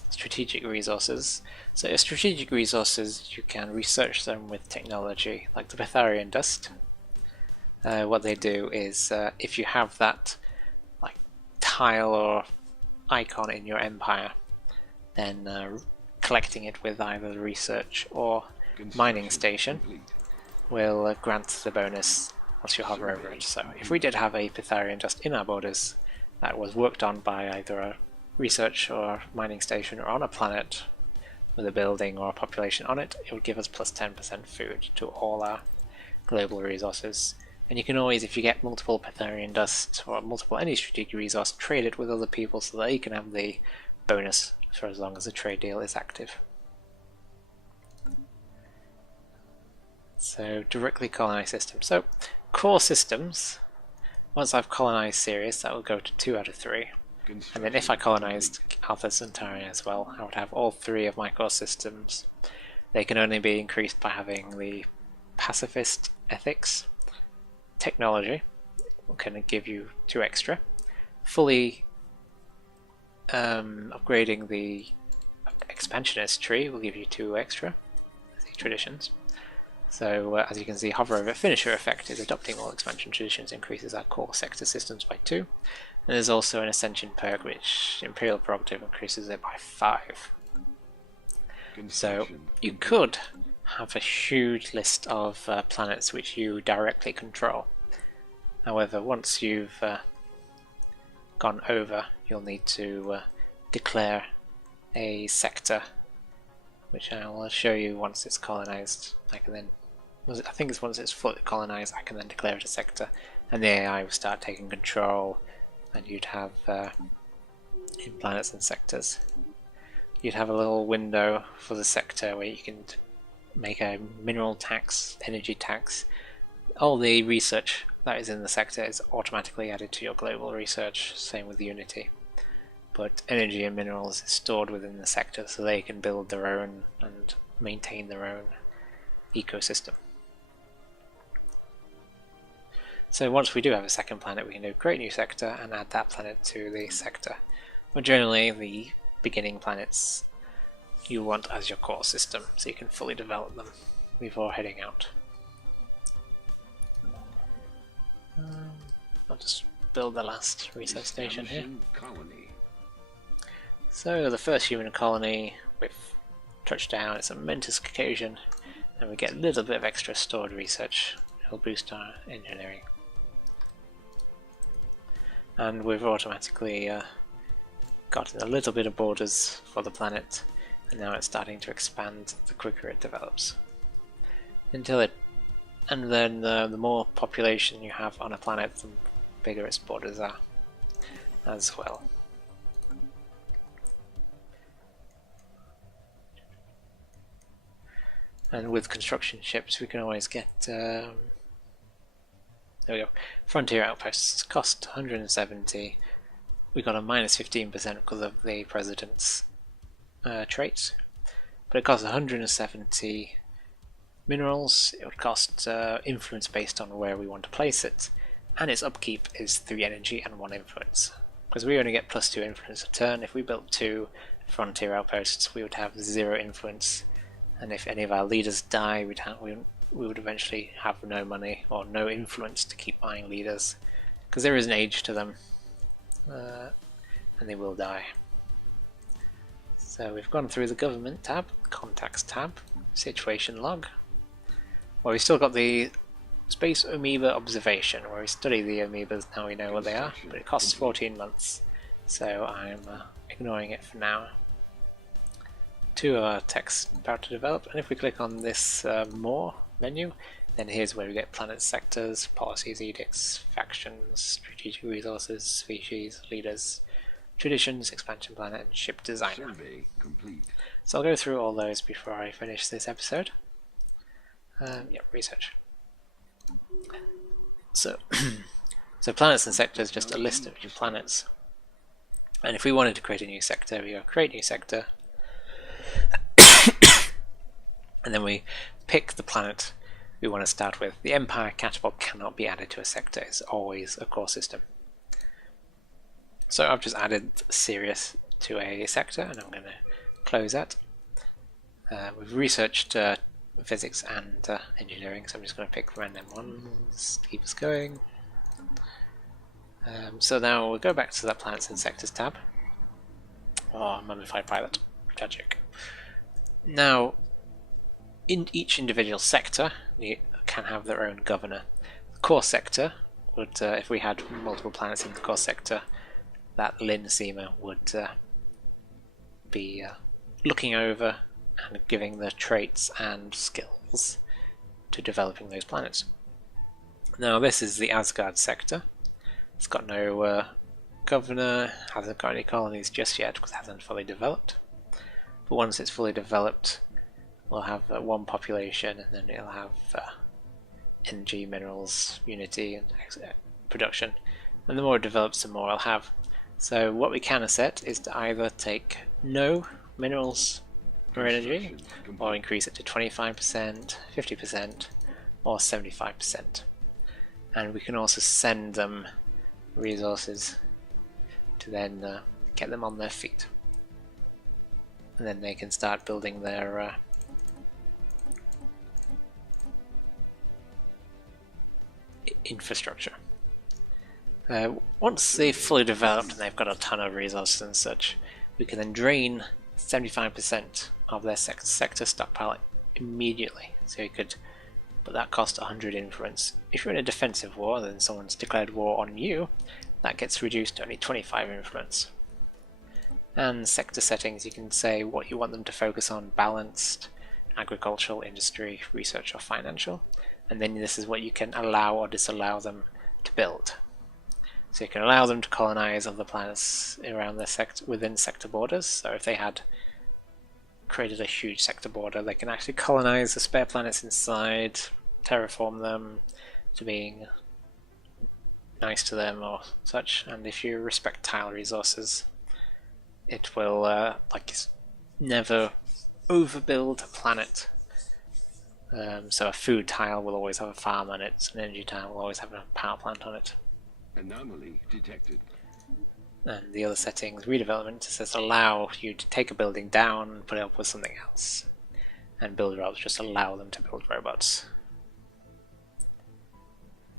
strategic resources. So strategic resources, you can research them with technology, like the Betharian dust. What they do is, if you have that like tile or icon in your empire, then collecting it with either the research or mining station will grant the bonus once you hover over it. So if we did have a Betharian dust in our borders that was worked on by either a research or mining station or on a planet with a building or a population on it, it would give us plus 10% food to all our global resources. And you can always, if you get multiple Betharian dust or multiple any strategic resource, trade it with other people so that you can have the bonus for as long as the trade deal is active. So directly colonize systems. So core systems, once I've colonized Sirius, that will go to 2 out of 3. And then if I colonized Alpha Centauri as well, I would have all 3 of my core systems. They can only be increased by having the pacifist ethics. Technology can give you 2 extra. Fully upgrading the expansionist tree will give you 2 extra. The traditions. So as you can see, hover over finisher effect is adopting all expansion traditions increases our core sector systems by 2. And there's also an ascension perk which Imperial Prerogative increases it by 5. So you could have a huge list of planets which you directly control. However, once you've gone over, you'll need to declare a sector, which I will show you once it's colonized. I think it's once it's fully colonized, I can then declare it a sector, and the AI will start taking control, and you'd have in planets and sectors, you'd have a little window for the sector where you can make a mineral tax, energy tax. All the research that is in the sector is automatically added to your global research, same with Unity. But energy and minerals is stored within the sector so they can build their own and maintain their own ecosystem. So once we do have a second planet, we can do create new sector and add that planet to the sector. But generally the beginning planets you want as your core system so you can fully develop them before heading out. I'll just build the last research station here. So the first human colony with touchdown, it's a momentous occasion, and we get a little bit of extra stored research. It'll boost our engineering. And we've automatically gotten a little bit of borders for the planet, and now it's starting to expand the quicker it develops. And then the more population you have on a planet, the bigger its borders are as well. And with construction ships we can always get, there we go, frontier outposts cost 170, we got a minus 15% because of the president's traits, but it costs 170 minerals. It would cost influence based on where we want to place it, and its upkeep is 3 energy and 1 influence, because we only get plus 2 influence a turn. If we built 2 frontier outposts we would have 0 influence, and if any of our leaders die we would eventually have no money or no influence to keep buying leaders, because there is an age to them, and they will die. So we've gone through the government tab, contacts tab, situation log, Well, we've still got the Space Amoeba Observation, where we study the amoebas, now we know what they are, but it costs 14 months, so I'm ignoring it for now. 2 are text about to develop, and if we click on this More menu, then here's where we get planet sectors, policies, edicts, factions, strategic resources, species, leaders, traditions, expansion planet, and ship designer. Survey complete. So I'll go through all those before I finish this episode. Research. So, so planets and sectors, just a list of new planets. And if we wanted to create a new sector, we go create new sector, and then we pick the planet we want to start with. The Empire catapult cannot be added to a sector; it's always a core system. So I've just added Sirius to a sector, and I'm going to close that. We've researched physics and engineering, so I'm just going to pick random ones to keep us going. So now we'll go back to that planets and sectors tab. Oh, mummified pilot, tragic. Now, in each individual sector, you can have their own governor. The core sector would, if we had multiple planets in the core sector, that Lin Seamer would be looking over and giving the traits and skills to developing those planets. Now this is the Asgard sector. It's got no governor, hasn't got any colonies just yet because it hasn't fully developed. But once it's fully developed, we'll have one population, and then it'll have energy, minerals, unity, and production. And the more it develops, the more it'll have. So what we can set is to either take no minerals or energy, or increase it to 25%, 50%, or 75%. And we can also send them resources to then get them on their feet. And then they can start building their infrastructure. Once they've fully developed and they've got a ton of resources and such, we can then drain 75% of their sector stockpile immediately. So you could, but that costs 100 influence. If you're in a defensive war, then someone's declared war on you, that gets reduced to only 25 influence. And sector settings, you can say what you want them to focus on: balanced, agricultural, industry, research, or financial. And then this is what you can allow or disallow them to build. So you can allow them to colonize other planets around their sector, within sector borders. So if they had created a huge sector border, they can actually colonize the spare planets inside, terraform them to being nice to them or such. And if you respect tile resources, it will never overbuild a planet. So a food tile will always have a farm on it, an energy tile will always have a power plant on it. Anomaly detected. And the other settings, redevelopment, says allow you to take a building down and put it up with something else. And build robots, just allow them to build robots.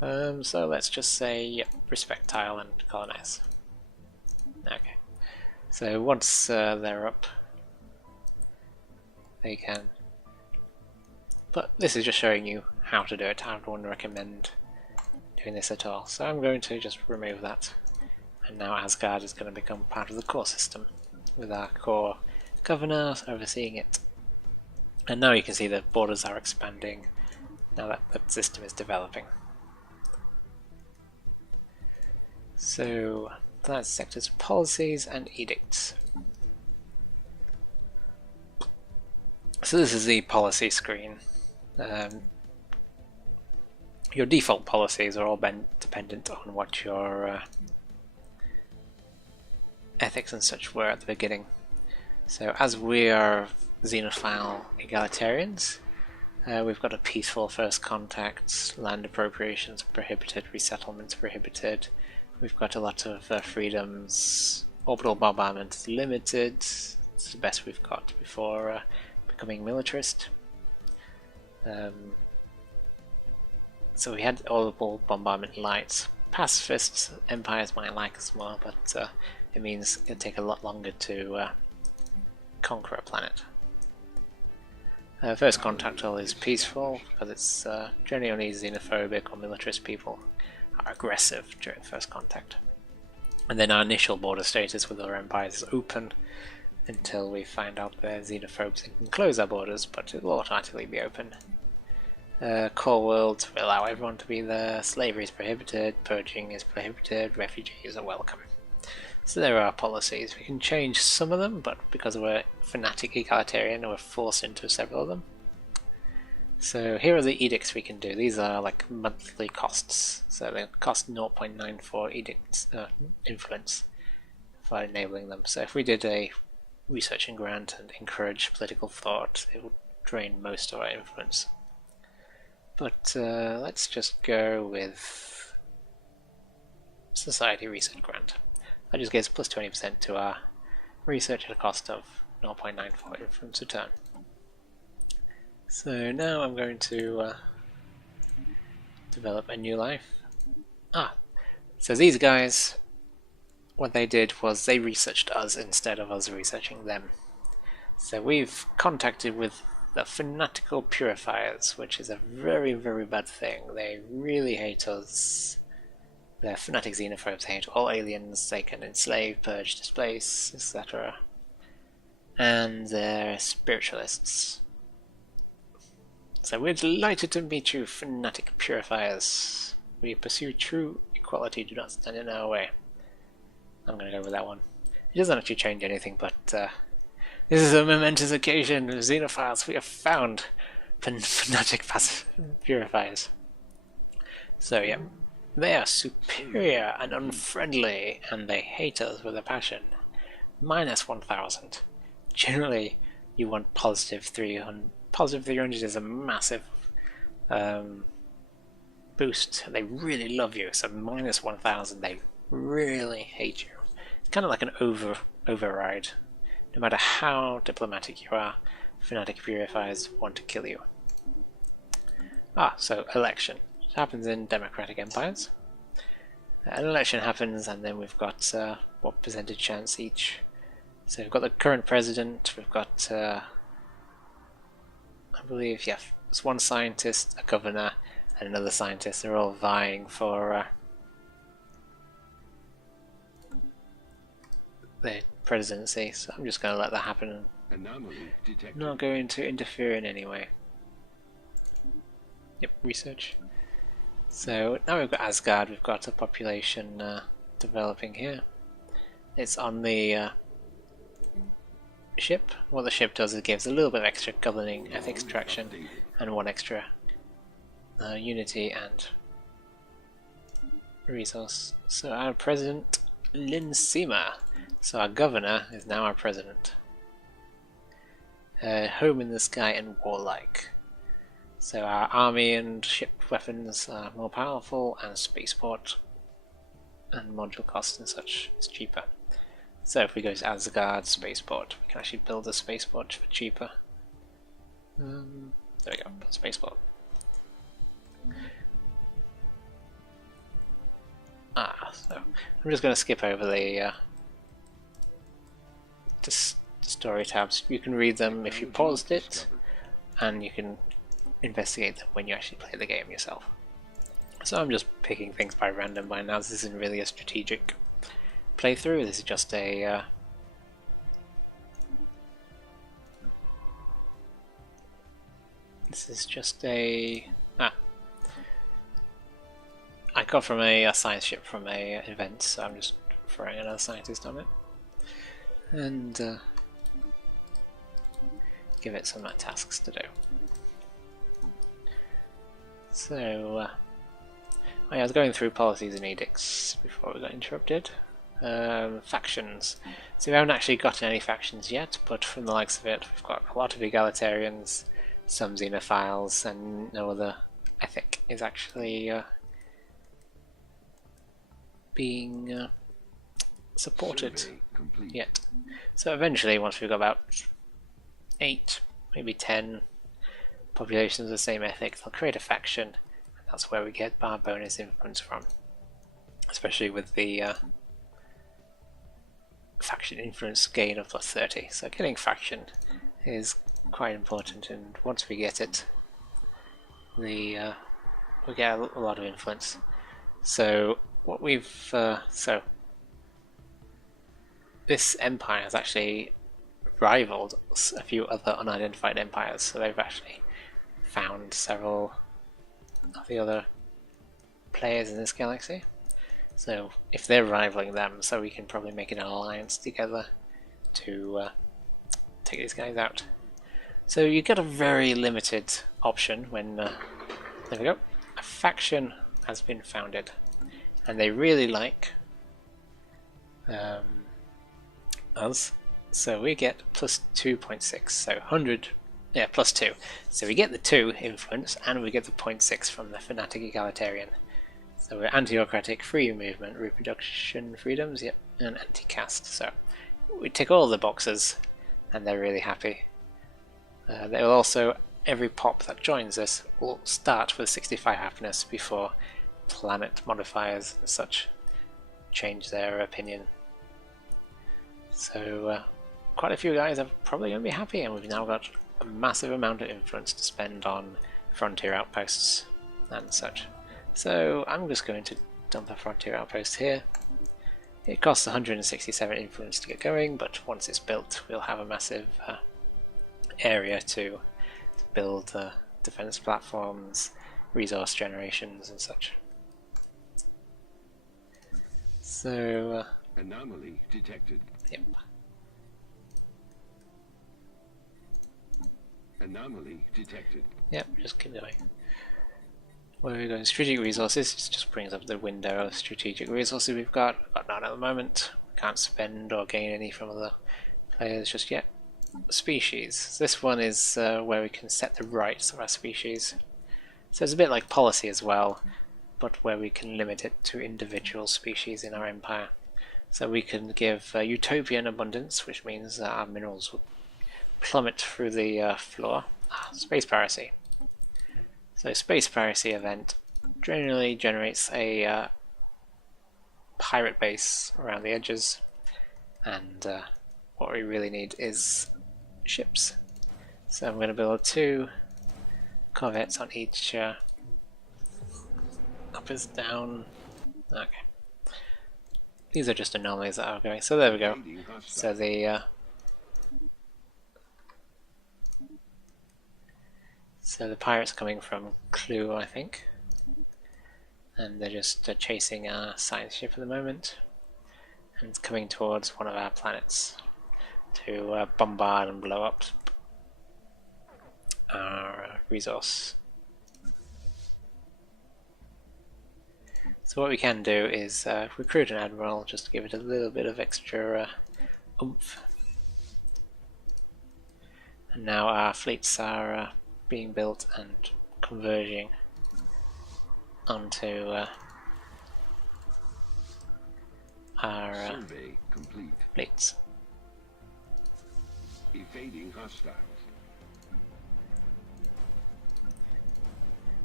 So let's just say respect tile and colonize. Okay. So once they're up, they can. But this is just showing you how to do it. I wouldn't recommend doing this at all. So I'm going to just remove that. And now Asgard is going to become part of the core system, with our core governor overseeing it. And now you can see the borders are expanding now that the system is developing. So that's sectors, policies, and edicts. So this is the policy screen. Your default policies are all dependent on what your ethics and such were at the beginning. So as we are xenophile egalitarians, we've got a peaceful first contacts, land appropriations prohibited, resettlements prohibited. We've got a lot of freedoms. Orbital bombardment is limited. It's the best we've got before becoming militarist. So we had orbital bombardment light. Pacifists, empires might like us more, but it means it'll take a lot longer to conquer a planet. First contact is peaceful because it's generally only xenophobic or militarist people are aggressive during first contact. And then our initial border status with other empires is open until we find out they're xenophobes and can close our borders, but it will automatically be open. Core world, we allow everyone to be there, slavery is prohibited, purging is prohibited, refugees are welcome. So there are policies. We can change some of them, but because we're fanatic egalitarian, we're forced into several of them. So here are the edicts we can do. These are like monthly costs. So they cost 0.94 edicts influence for enabling them. So if we did a research and grant and encourage political thought, it would drain most of our influence. But let's just go with society research grant. That just gives plus 20% to our research at a cost of 0.94 influence return. So now I'm going to develop a new life. So these guys, what they did was they researched us instead of us researching them. So we've contacted with the fanatical purifiers, which is a very, very bad thing. They really hate us. They're fanatic xenophobes, they hate all aliens, they can enslave, purge, displace, etc. And they're spiritualists. So we're delighted to meet you, fanatic purifiers. We pursue true equality, do not stand in our way. I'm going to go with that one. It doesn't actually change anything, but this is a momentous occasion. Xenophiles, we have found fanatic purifiers. So yeah, they are superior and unfriendly, and they hate us with a passion. Minus 1000. Generally, you want positive 300. Positive 300 is a massive boost. They really love you. So minus 1000, they really hate you. It's kind of like an override. No matter how diplomatic you are, fanatic purifiers want to kill you. So election. It happens in democratic empires. An election happens, and then we've got what percentage chance each. So we've got the current president, we've got I believe, yeah, it's one scientist, a governor, and another scientist. They're all vying for the presidency, so I'm just going to let that happen. Anomaly detected. Not going to interfere in any way. Yep, research. So now we've got Asgard, we've got a population developing here. It's on the ship. What the ship does is it gives a little bit of extra governing ethics traction and one extra unity and resource. So our president, Linsima. So our governor is now our president. Home in the sky and warlike. So our army and ship weapons are more powerful, and spaceport and module costs and such is cheaper. So if we go to Asgard spaceport, we can actually build a spaceport for cheaper. There we go, spaceport. So I'm just going to skip over the story tabs. You can read them if you paused it, and you can investigate them when you actually play the game yourself. So I'm just picking things by random by now. This isn't really a strategic playthrough. This is just a I got from a science ship from a event, so I'm just throwing another scientist on it and give it some tasks to do. So I was going through policies and edicts before we got interrupted. Factions. So we haven't actually gotten any factions yet, but from the likes of it, we've got a lot of egalitarians, some xenophiles, and no other ethic is actually being supported yet. So eventually, once we've got about 8, maybe 10 populations of the same ethic, they'll create a faction, and that's where we get our bonus influence from, especially with the faction influence gain of plus 30. So getting faction is quite important, and once we get it, we get a lot of influence. So what we've so this empire has actually rivaled a few other unidentified empires. So they've actually found several of the other players in this galaxy. So if they're rivaling them, so we can probably make an alliance together to take these guys out. So you get a very limited option when there we go. A faction has been founded, and they really like us. So we get plus 2.6, so 100, yeah, plus 2. So we get the 2 influence, and we get the 0.6 from the Fanatic Egalitarian. So we're anti-autocratic, free movement, reproduction freedoms, yep, and anti-caste. So we tick all the boxes, and they're really happy. They will also, every pop that joins us will start with 65 happiness before planet modifiers and such change their opinion. So quite a few guys are probably going to be happy, and we've now got a massive amount of influence to spend on frontier outposts and such. So I'm just going to dump a frontier outpost here. It costs 167 influence to get going, but once it's built we'll have a massive area to build defense platforms, resource generations and such. So Anomaly detected. Yep. Anomaly detected. Yep, just keep going. Where are we going? Strategic resources. It just brings up the window of strategic resources we've got. We've got none at the moment. We can't spend or gain any from other players just yet. Species. This one is where we can set the rights of our species. So it's a bit like policy as well, but where we can limit it to individual species in our empire. So we can give utopian abundance, which means that our minerals will plummet through the floor. Space piracy. So space piracy event generally generates a pirate base around the edges, and what we really need is ships. So I'm going to build 2 corvettes on each up is down. Okay. These are just anomalies that are going. So there we go. So the pirates are coming from Clue, I think, and they're just chasing our science ship at the moment, and it's coming towards one of our planets to bombard and blow up our resource. So what we can do is recruit an admiral just to give it a little bit of extra oomph. And now our fleets are being built and converging onto our Survey complete. fleets. Evading hostiles.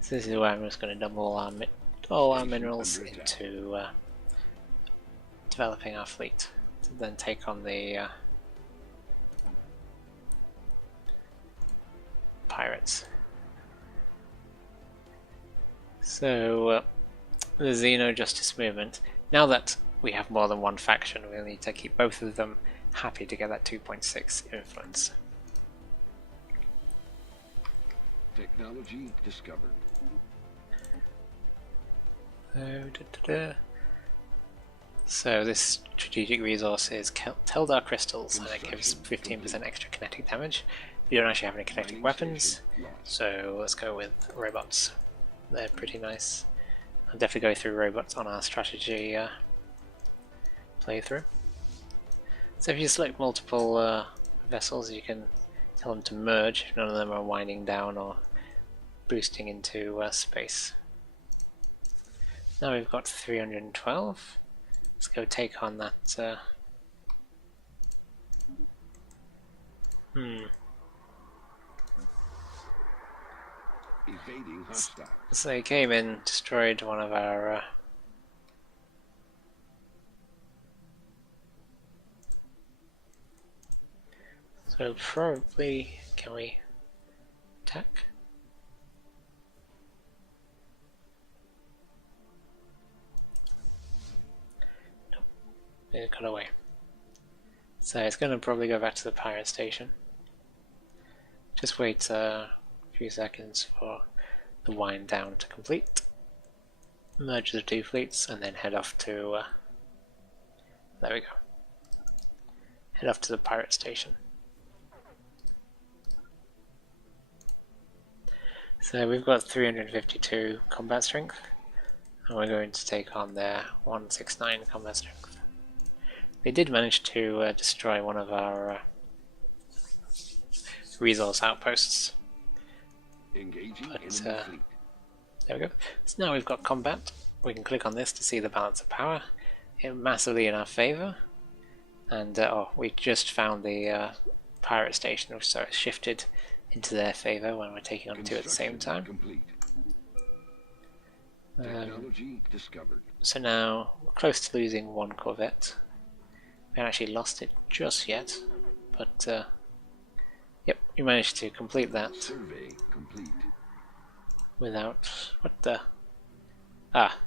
So this is where I'm just going to dump all our minerals into developing our fleet to then take on the pirates. So the Xeno Justice Movement, now that we have more than one faction, we'll need to keep both of them happy to get that 2.6 influence. Technology discovered. So this strategic resource is Teldar crystals, and it gives 15% extra kinetic damage. You don't actually have any kinetic weapons, so let's go with robots. They're pretty nice. I'll definitely go through robots on our strategy playthrough. So if you select multiple vessels, you can tell them to merge if none of them are winding down or boosting into space. Now we've got 312. Let's go take on that. Evading hostiles. So they came in, destroyed one of our so probably Can we attack? Nope, it got away. So it's going to probably go back to the pirate station. Just wait a few seconds for the wind down to complete. Merge the two fleets and then head off to there we go. Head off to the pirate station. So we've got 352 combat strength, and we're going to take on their 169 combat strength. They did manage to destroy one of our resource outposts. Engaging But, enemy fleet. there we go. So now we've got combat. We can click on this to see the balance of power. It's massively in our favour. And oh, we just found the pirate station, so it's shifted into their favour when we're taking on two at the same time. Complete. Technology discovered. So now we're close to losing one corvette. We haven't actually lost it just yet, but yep, we managed to complete that. Survey complete. Without... what the... ah.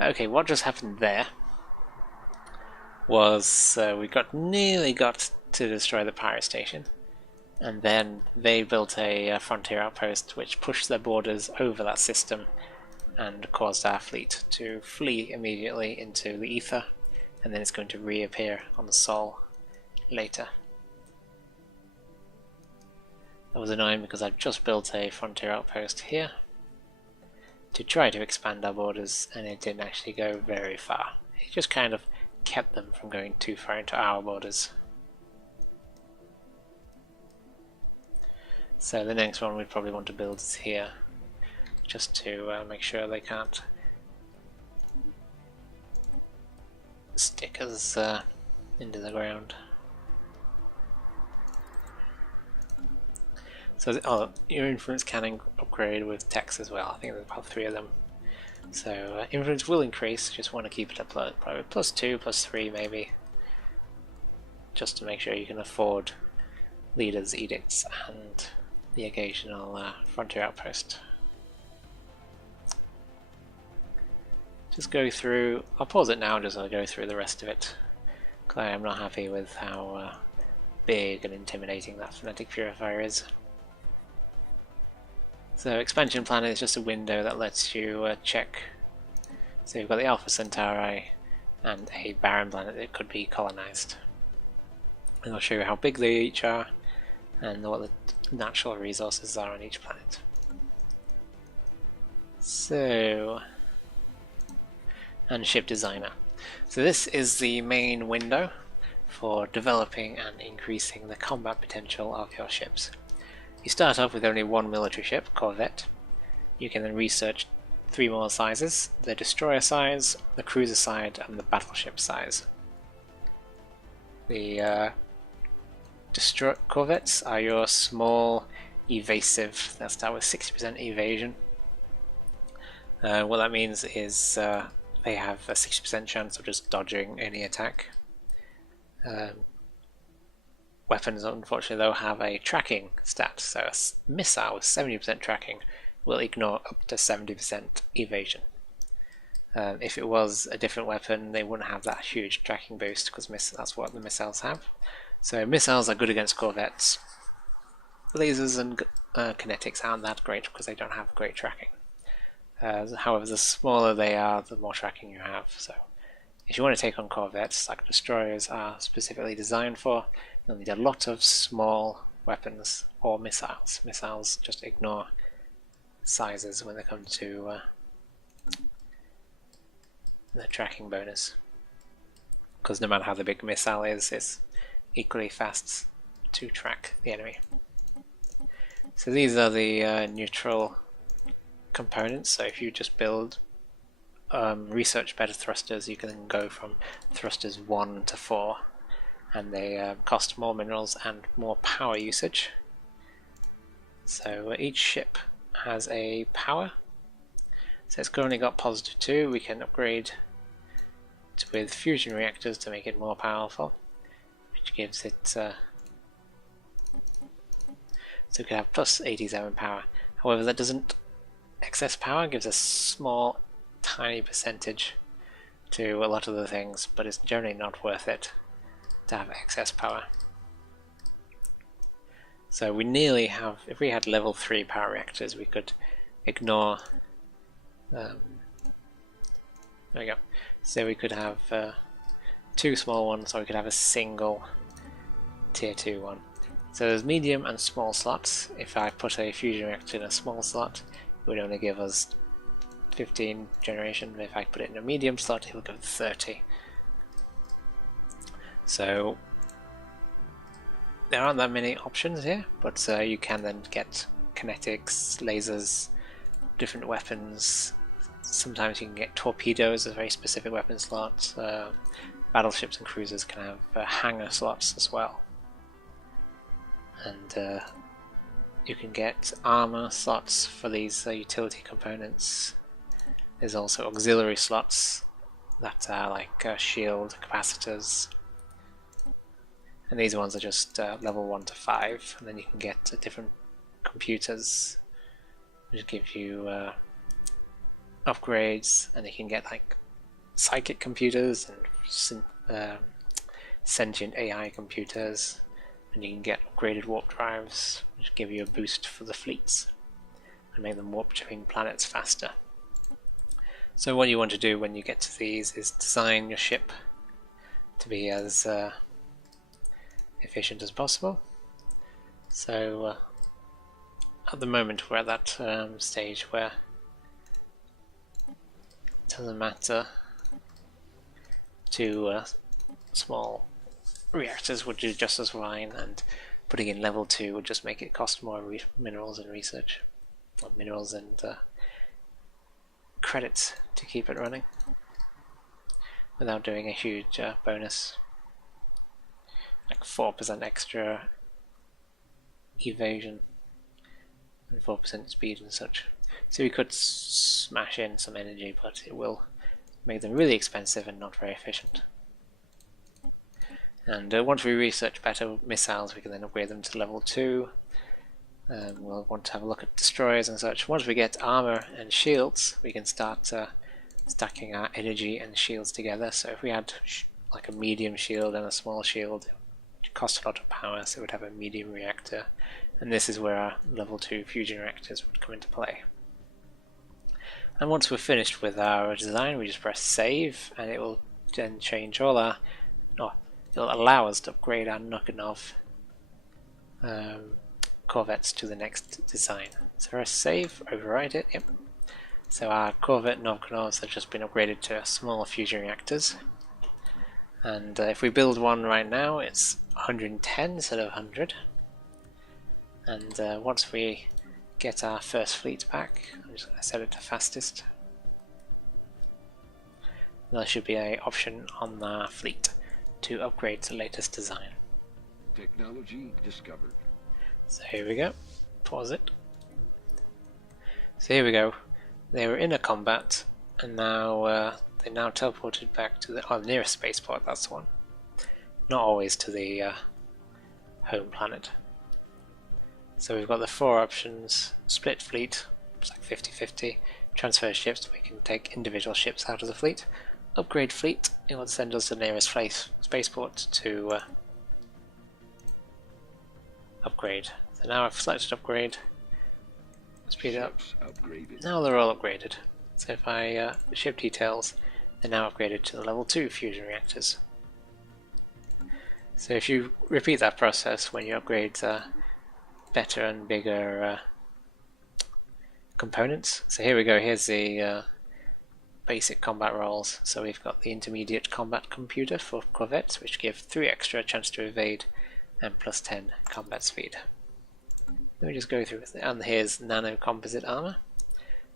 Okay, what just happened there was we nearly got to destroy the pirate station, and then they built a frontier outpost which pushed their borders over that system and caused our fleet to flee immediately into the ether, and then it's going to reappear on the Sol later. That was annoying because I've just built a frontier outpost here to try to expand our borders, and it didn't actually go very far. It just kind of kept them from going too far into our borders. So the next one we'd probably want to build is here, just to make sure they can't stick us into the ground. So your influence can upgrade with techs as well. I think there's about 3 of them. So influence will increase, just want to keep it at probably +2, +3 maybe, just to make sure you can afford leaders' edicts and the occasional frontier outpost. Just go through, I'll pause it now, just I'll go through the rest of it, because I am not happy with how big and intimidating that phonetic purifier is. So expansion planner is just a window that lets you check. So you've got the Alpha Centauri and a barren planet that could be colonized. And I'll show you how big they each are and what the natural resources are on each planet. So, and ship designer. So this is the main window for developing and increasing the combat potential of your ships. You start off with only one military ship, corvette. You can then research 3 more sizes: the destroyer size, the cruiser size, and the battleship size. The corvettes are your small, evasive, that start with 60% evasion. What that means is they have a 60% chance of just dodging any attack. Weapons, unfortunately, though, have a tracking stat, so a missile with 70% tracking will ignore up to 70% evasion. If it was a different weapon, they wouldn't have that huge tracking boost, because that's what the missiles have. So missiles are good against corvettes. Lasers and kinetics aren't that great because they don't have great tracking. However, the smaller they are, the more tracking you have. So if you want to take on corvettes, like destroyers are specifically designed for, you'll need a lot of small weapons or missiles. Missiles just ignore sizes when they come to the tracking bonus, because no matter how the big missile is, it's equally fast to track the enemy. So these are the neutral components. So if you just build research better thrusters, you can go from thrusters 1 to 4, and they cost more minerals and more power usage. So each ship has a power. So it's currently got +2. We can upgrade with fusion reactors to make it more powerful, which gives it so we could have plus 87 power. However, that doesn't, excess power gives a small, tiny percentage to a lot of the things, but it's generally not worth it to have excess power. So we nearly have, if we had level 3 power reactors, we could ignore, there we go, so we could have 2 small ones, or we could have a single tier 2 one. So there's medium and small slots. If I put a fusion reactor in a small slot, it would only give us 15 generation. If I put it in a medium slot, it will give 30. So there aren't that many options here, but you can then get kinetics, lasers, different weapons. Sometimes you can get torpedoes as a very specific weapon slot. Battleships and cruisers can have hangar slots as well. And you can get armor slots for these utility components. There's also auxiliary slots that are like shield capacitors, and these ones are just level 1 to 5, and then you can get different computers which give you upgrades, and you can get like psychic computers and sentient AI computers. And you can get upgraded warp drives, which give you a boost for the fleets and make them warp between planets faster. So what you want to do when you get to these is design your ship to be as efficient as possible. So at the moment we're at that stage where it doesn't matter, 2 small reactors would do just as fine, and putting in level 2 would just make it cost more minerals and research, or minerals and credits to keep it running, without doing a huge bonus, like 4% extra evasion and 4% speed and such. So we could smash in some energy, but it will make them really expensive and not very efficient. And once we research better missiles, we can then upgrade them to level 2. We'll want to have a look at destroyers and such. Once we get armor and shields, we can start stacking our energy and shields together. So if we had like a medium shield and a small shield, it would cost a lot of power, so it would have a medium reactor. And this is where our level 2 fusion reactors would come into play. And once we're finished with our design, we just press save, and it will then change all our, it'll allow us to upgrade our Nukhanov corvettes to the next design. So press save, overwrite it, yep. So our corvette Nukhanovs have just been upgraded to small fusion reactors. And if we build one right now, it's 110 instead of 100. And once we get our first fleet back, I'm just going to set it to fastest. There should be an option on our fleet to upgrade to latest design. Technology discovered. So here we go. Pause it. So here we go. They were in a combat, and now they now teleported back to the nearest spaceport. That's the one. Not always to the home planet. So we've got the 4 options: split fleet, it's like 50-50. Transfer ships, we can take individual ships out of the fleet. Upgrade fleet, it will send us to the nearest spaceport to upgrade. So now I've selected upgrade, speed it up. Now they're all upgraded. So if I ship details, they're now upgraded to the level 2 fusion reactors. So if you repeat that process when you upgrade better and bigger components. So here we go, here's the basic combat roles. So we've got the intermediate combat computer for corvettes, which give 3 extra chance to evade and plus 10 combat speed. Let me just go through with it. And here's nano composite armor.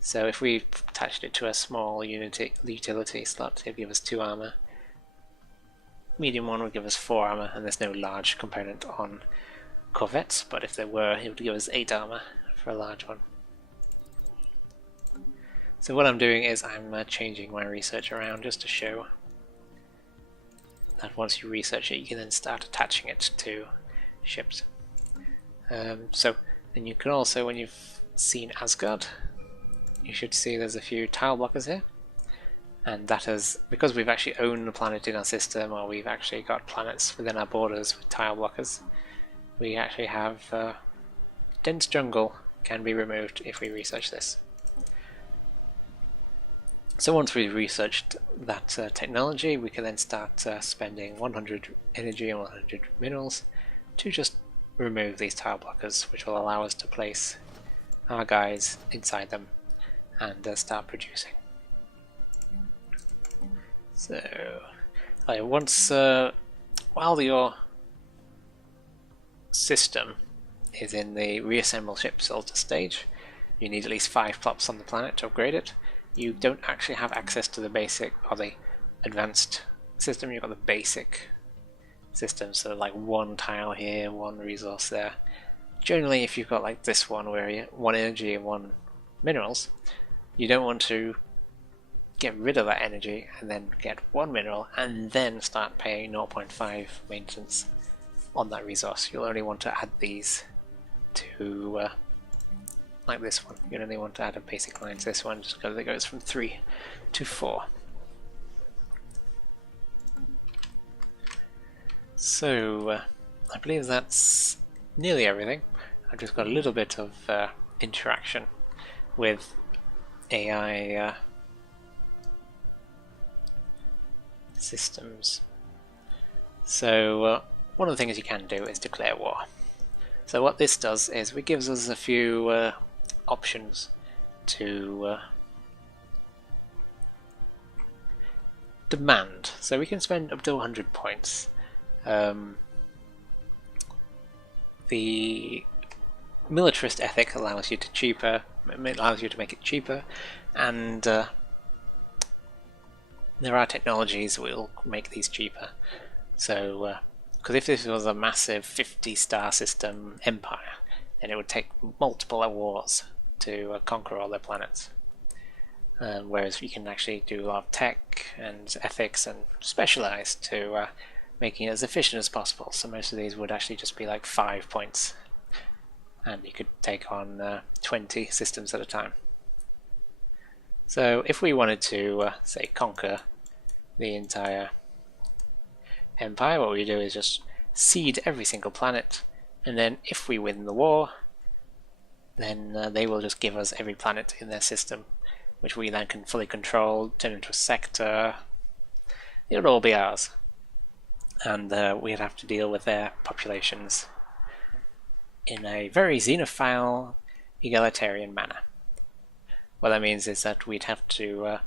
So if we attached it to a small utility slot, it would give us 2 armor. Medium one would give us 4 armor, and there's no large component on corvettes, but if there were, it would give us 8 armor for a large one. So what I'm doing is I'm changing my research around just to show that once you research it, you can then start attaching it to ships. So And you can also, when you've seen Asgard, you should see there's a few tile blockers here. And that is because we've actually owned a planet in our system, or we've actually got planets within our borders with tile blockers. We actually have dense jungle can be removed if we research this. So once we've researched that technology, we can then start spending 100 energy and 100 minerals to just remove these tile blockers, which will allow us to place our guys inside them and start producing. So, once while your system is in the reassemble ship filter stage, you need at least 5 plops on the planet to upgrade it. You don't actually have access to the basic or the advanced system. You've got the basic system, so like 1 tile here, 1 resource there. Generally, if you've got like this one where you 1 energy and 1 minerals, you don't want to get rid of that energy and then get 1 mineral and then start paying 0.5 maintenance on that resource. You'll only want to add these to like this one. You only want to add a basic line to this one just because it goes from 3 to 4. So I believe that's nearly everything. I've just got a little bit of interaction with AI systems. So one of the things you can do is declare war. So what this does is it gives us a few options to demand. So we can spend up to 100 points. The militarist ethic allows you to make it cheaper, and there are technologies that will make these cheaper. So, because if this was a massive 50-star system empire, then it would take multiple wars to conquer all their planets. Whereas you can actually do a lot of tech and ethics and specialize to making it as efficient as possible. So most of these would actually just be like 5 points, and you could take on 20 systems at a time. So if we wanted to say conquer the entire empire, what we do is just seed every single planet, and then if we win the war, then they will just give us every planet in their system, which we then can fully control, turn into a sector. It would all be ours, and we'd have to deal with their populations in a very xenophile, egalitarian manner. What that means is that we'd have to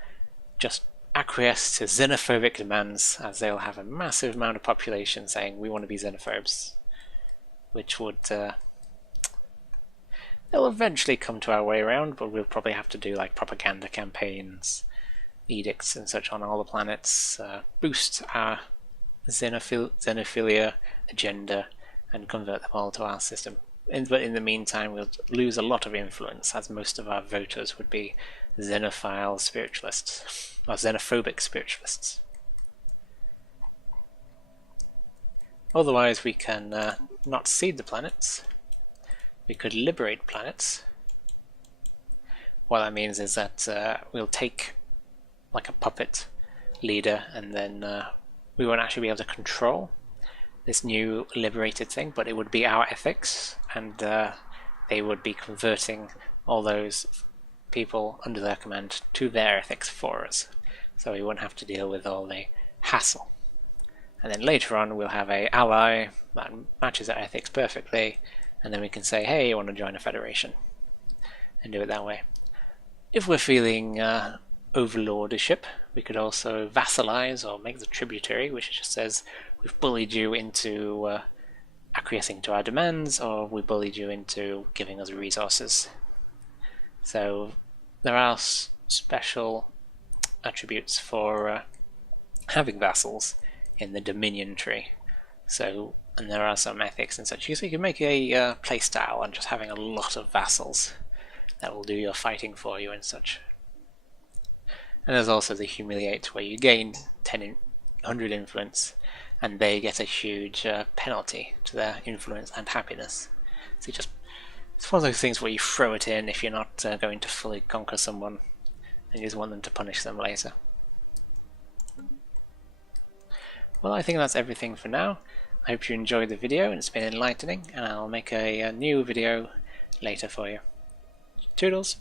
just acquiesce to xenophobic demands, as they'll have a massive amount of population saying we want to be xenophobes, which would they'll eventually come to our way around, but we'll probably have to do like propaganda campaigns, edicts and such on all the planets, boost our xenophilia agenda and convert them all to our system. But in the meantime, we'll lose a lot of influence, as most of our voters would be xenophile spiritualists, or xenophobic spiritualists. Otherwise, we can not seed the planets. We could liberate planets. What that means is that we'll take like a puppet leader, and then we won't actually be able to control this new liberated thing, but it would be our ethics, and they would be converting all those people under their command to their ethics for us, so we won't have to deal with all the hassle. And then later on we'll have an ally that matches our ethics perfectly, and then we can say, hey, you want to join a federation, and do it that way. If we're feeling overlordship, we could also vassalize or make the tributary, which just says we've bullied you into acquiescing to our demands, or we bullied you into giving us resources. So there are special attributes for having vassals in the Dominion tree. So, and there are some ethics and such. So you can make a playstyle on just having a lot of vassals that will do your fighting for you and such. And there's also the humiliate, where you gain 100 influence, and they get a huge penalty to their influence and happiness. So you just It's one of those things where you throw it in if you're not going to fully conquer someone and you just want them to punish them later. Well, I think that's everything for now. I hope you enjoyed the video and it's been enlightening, and I'll make a new video later for you. Toodles!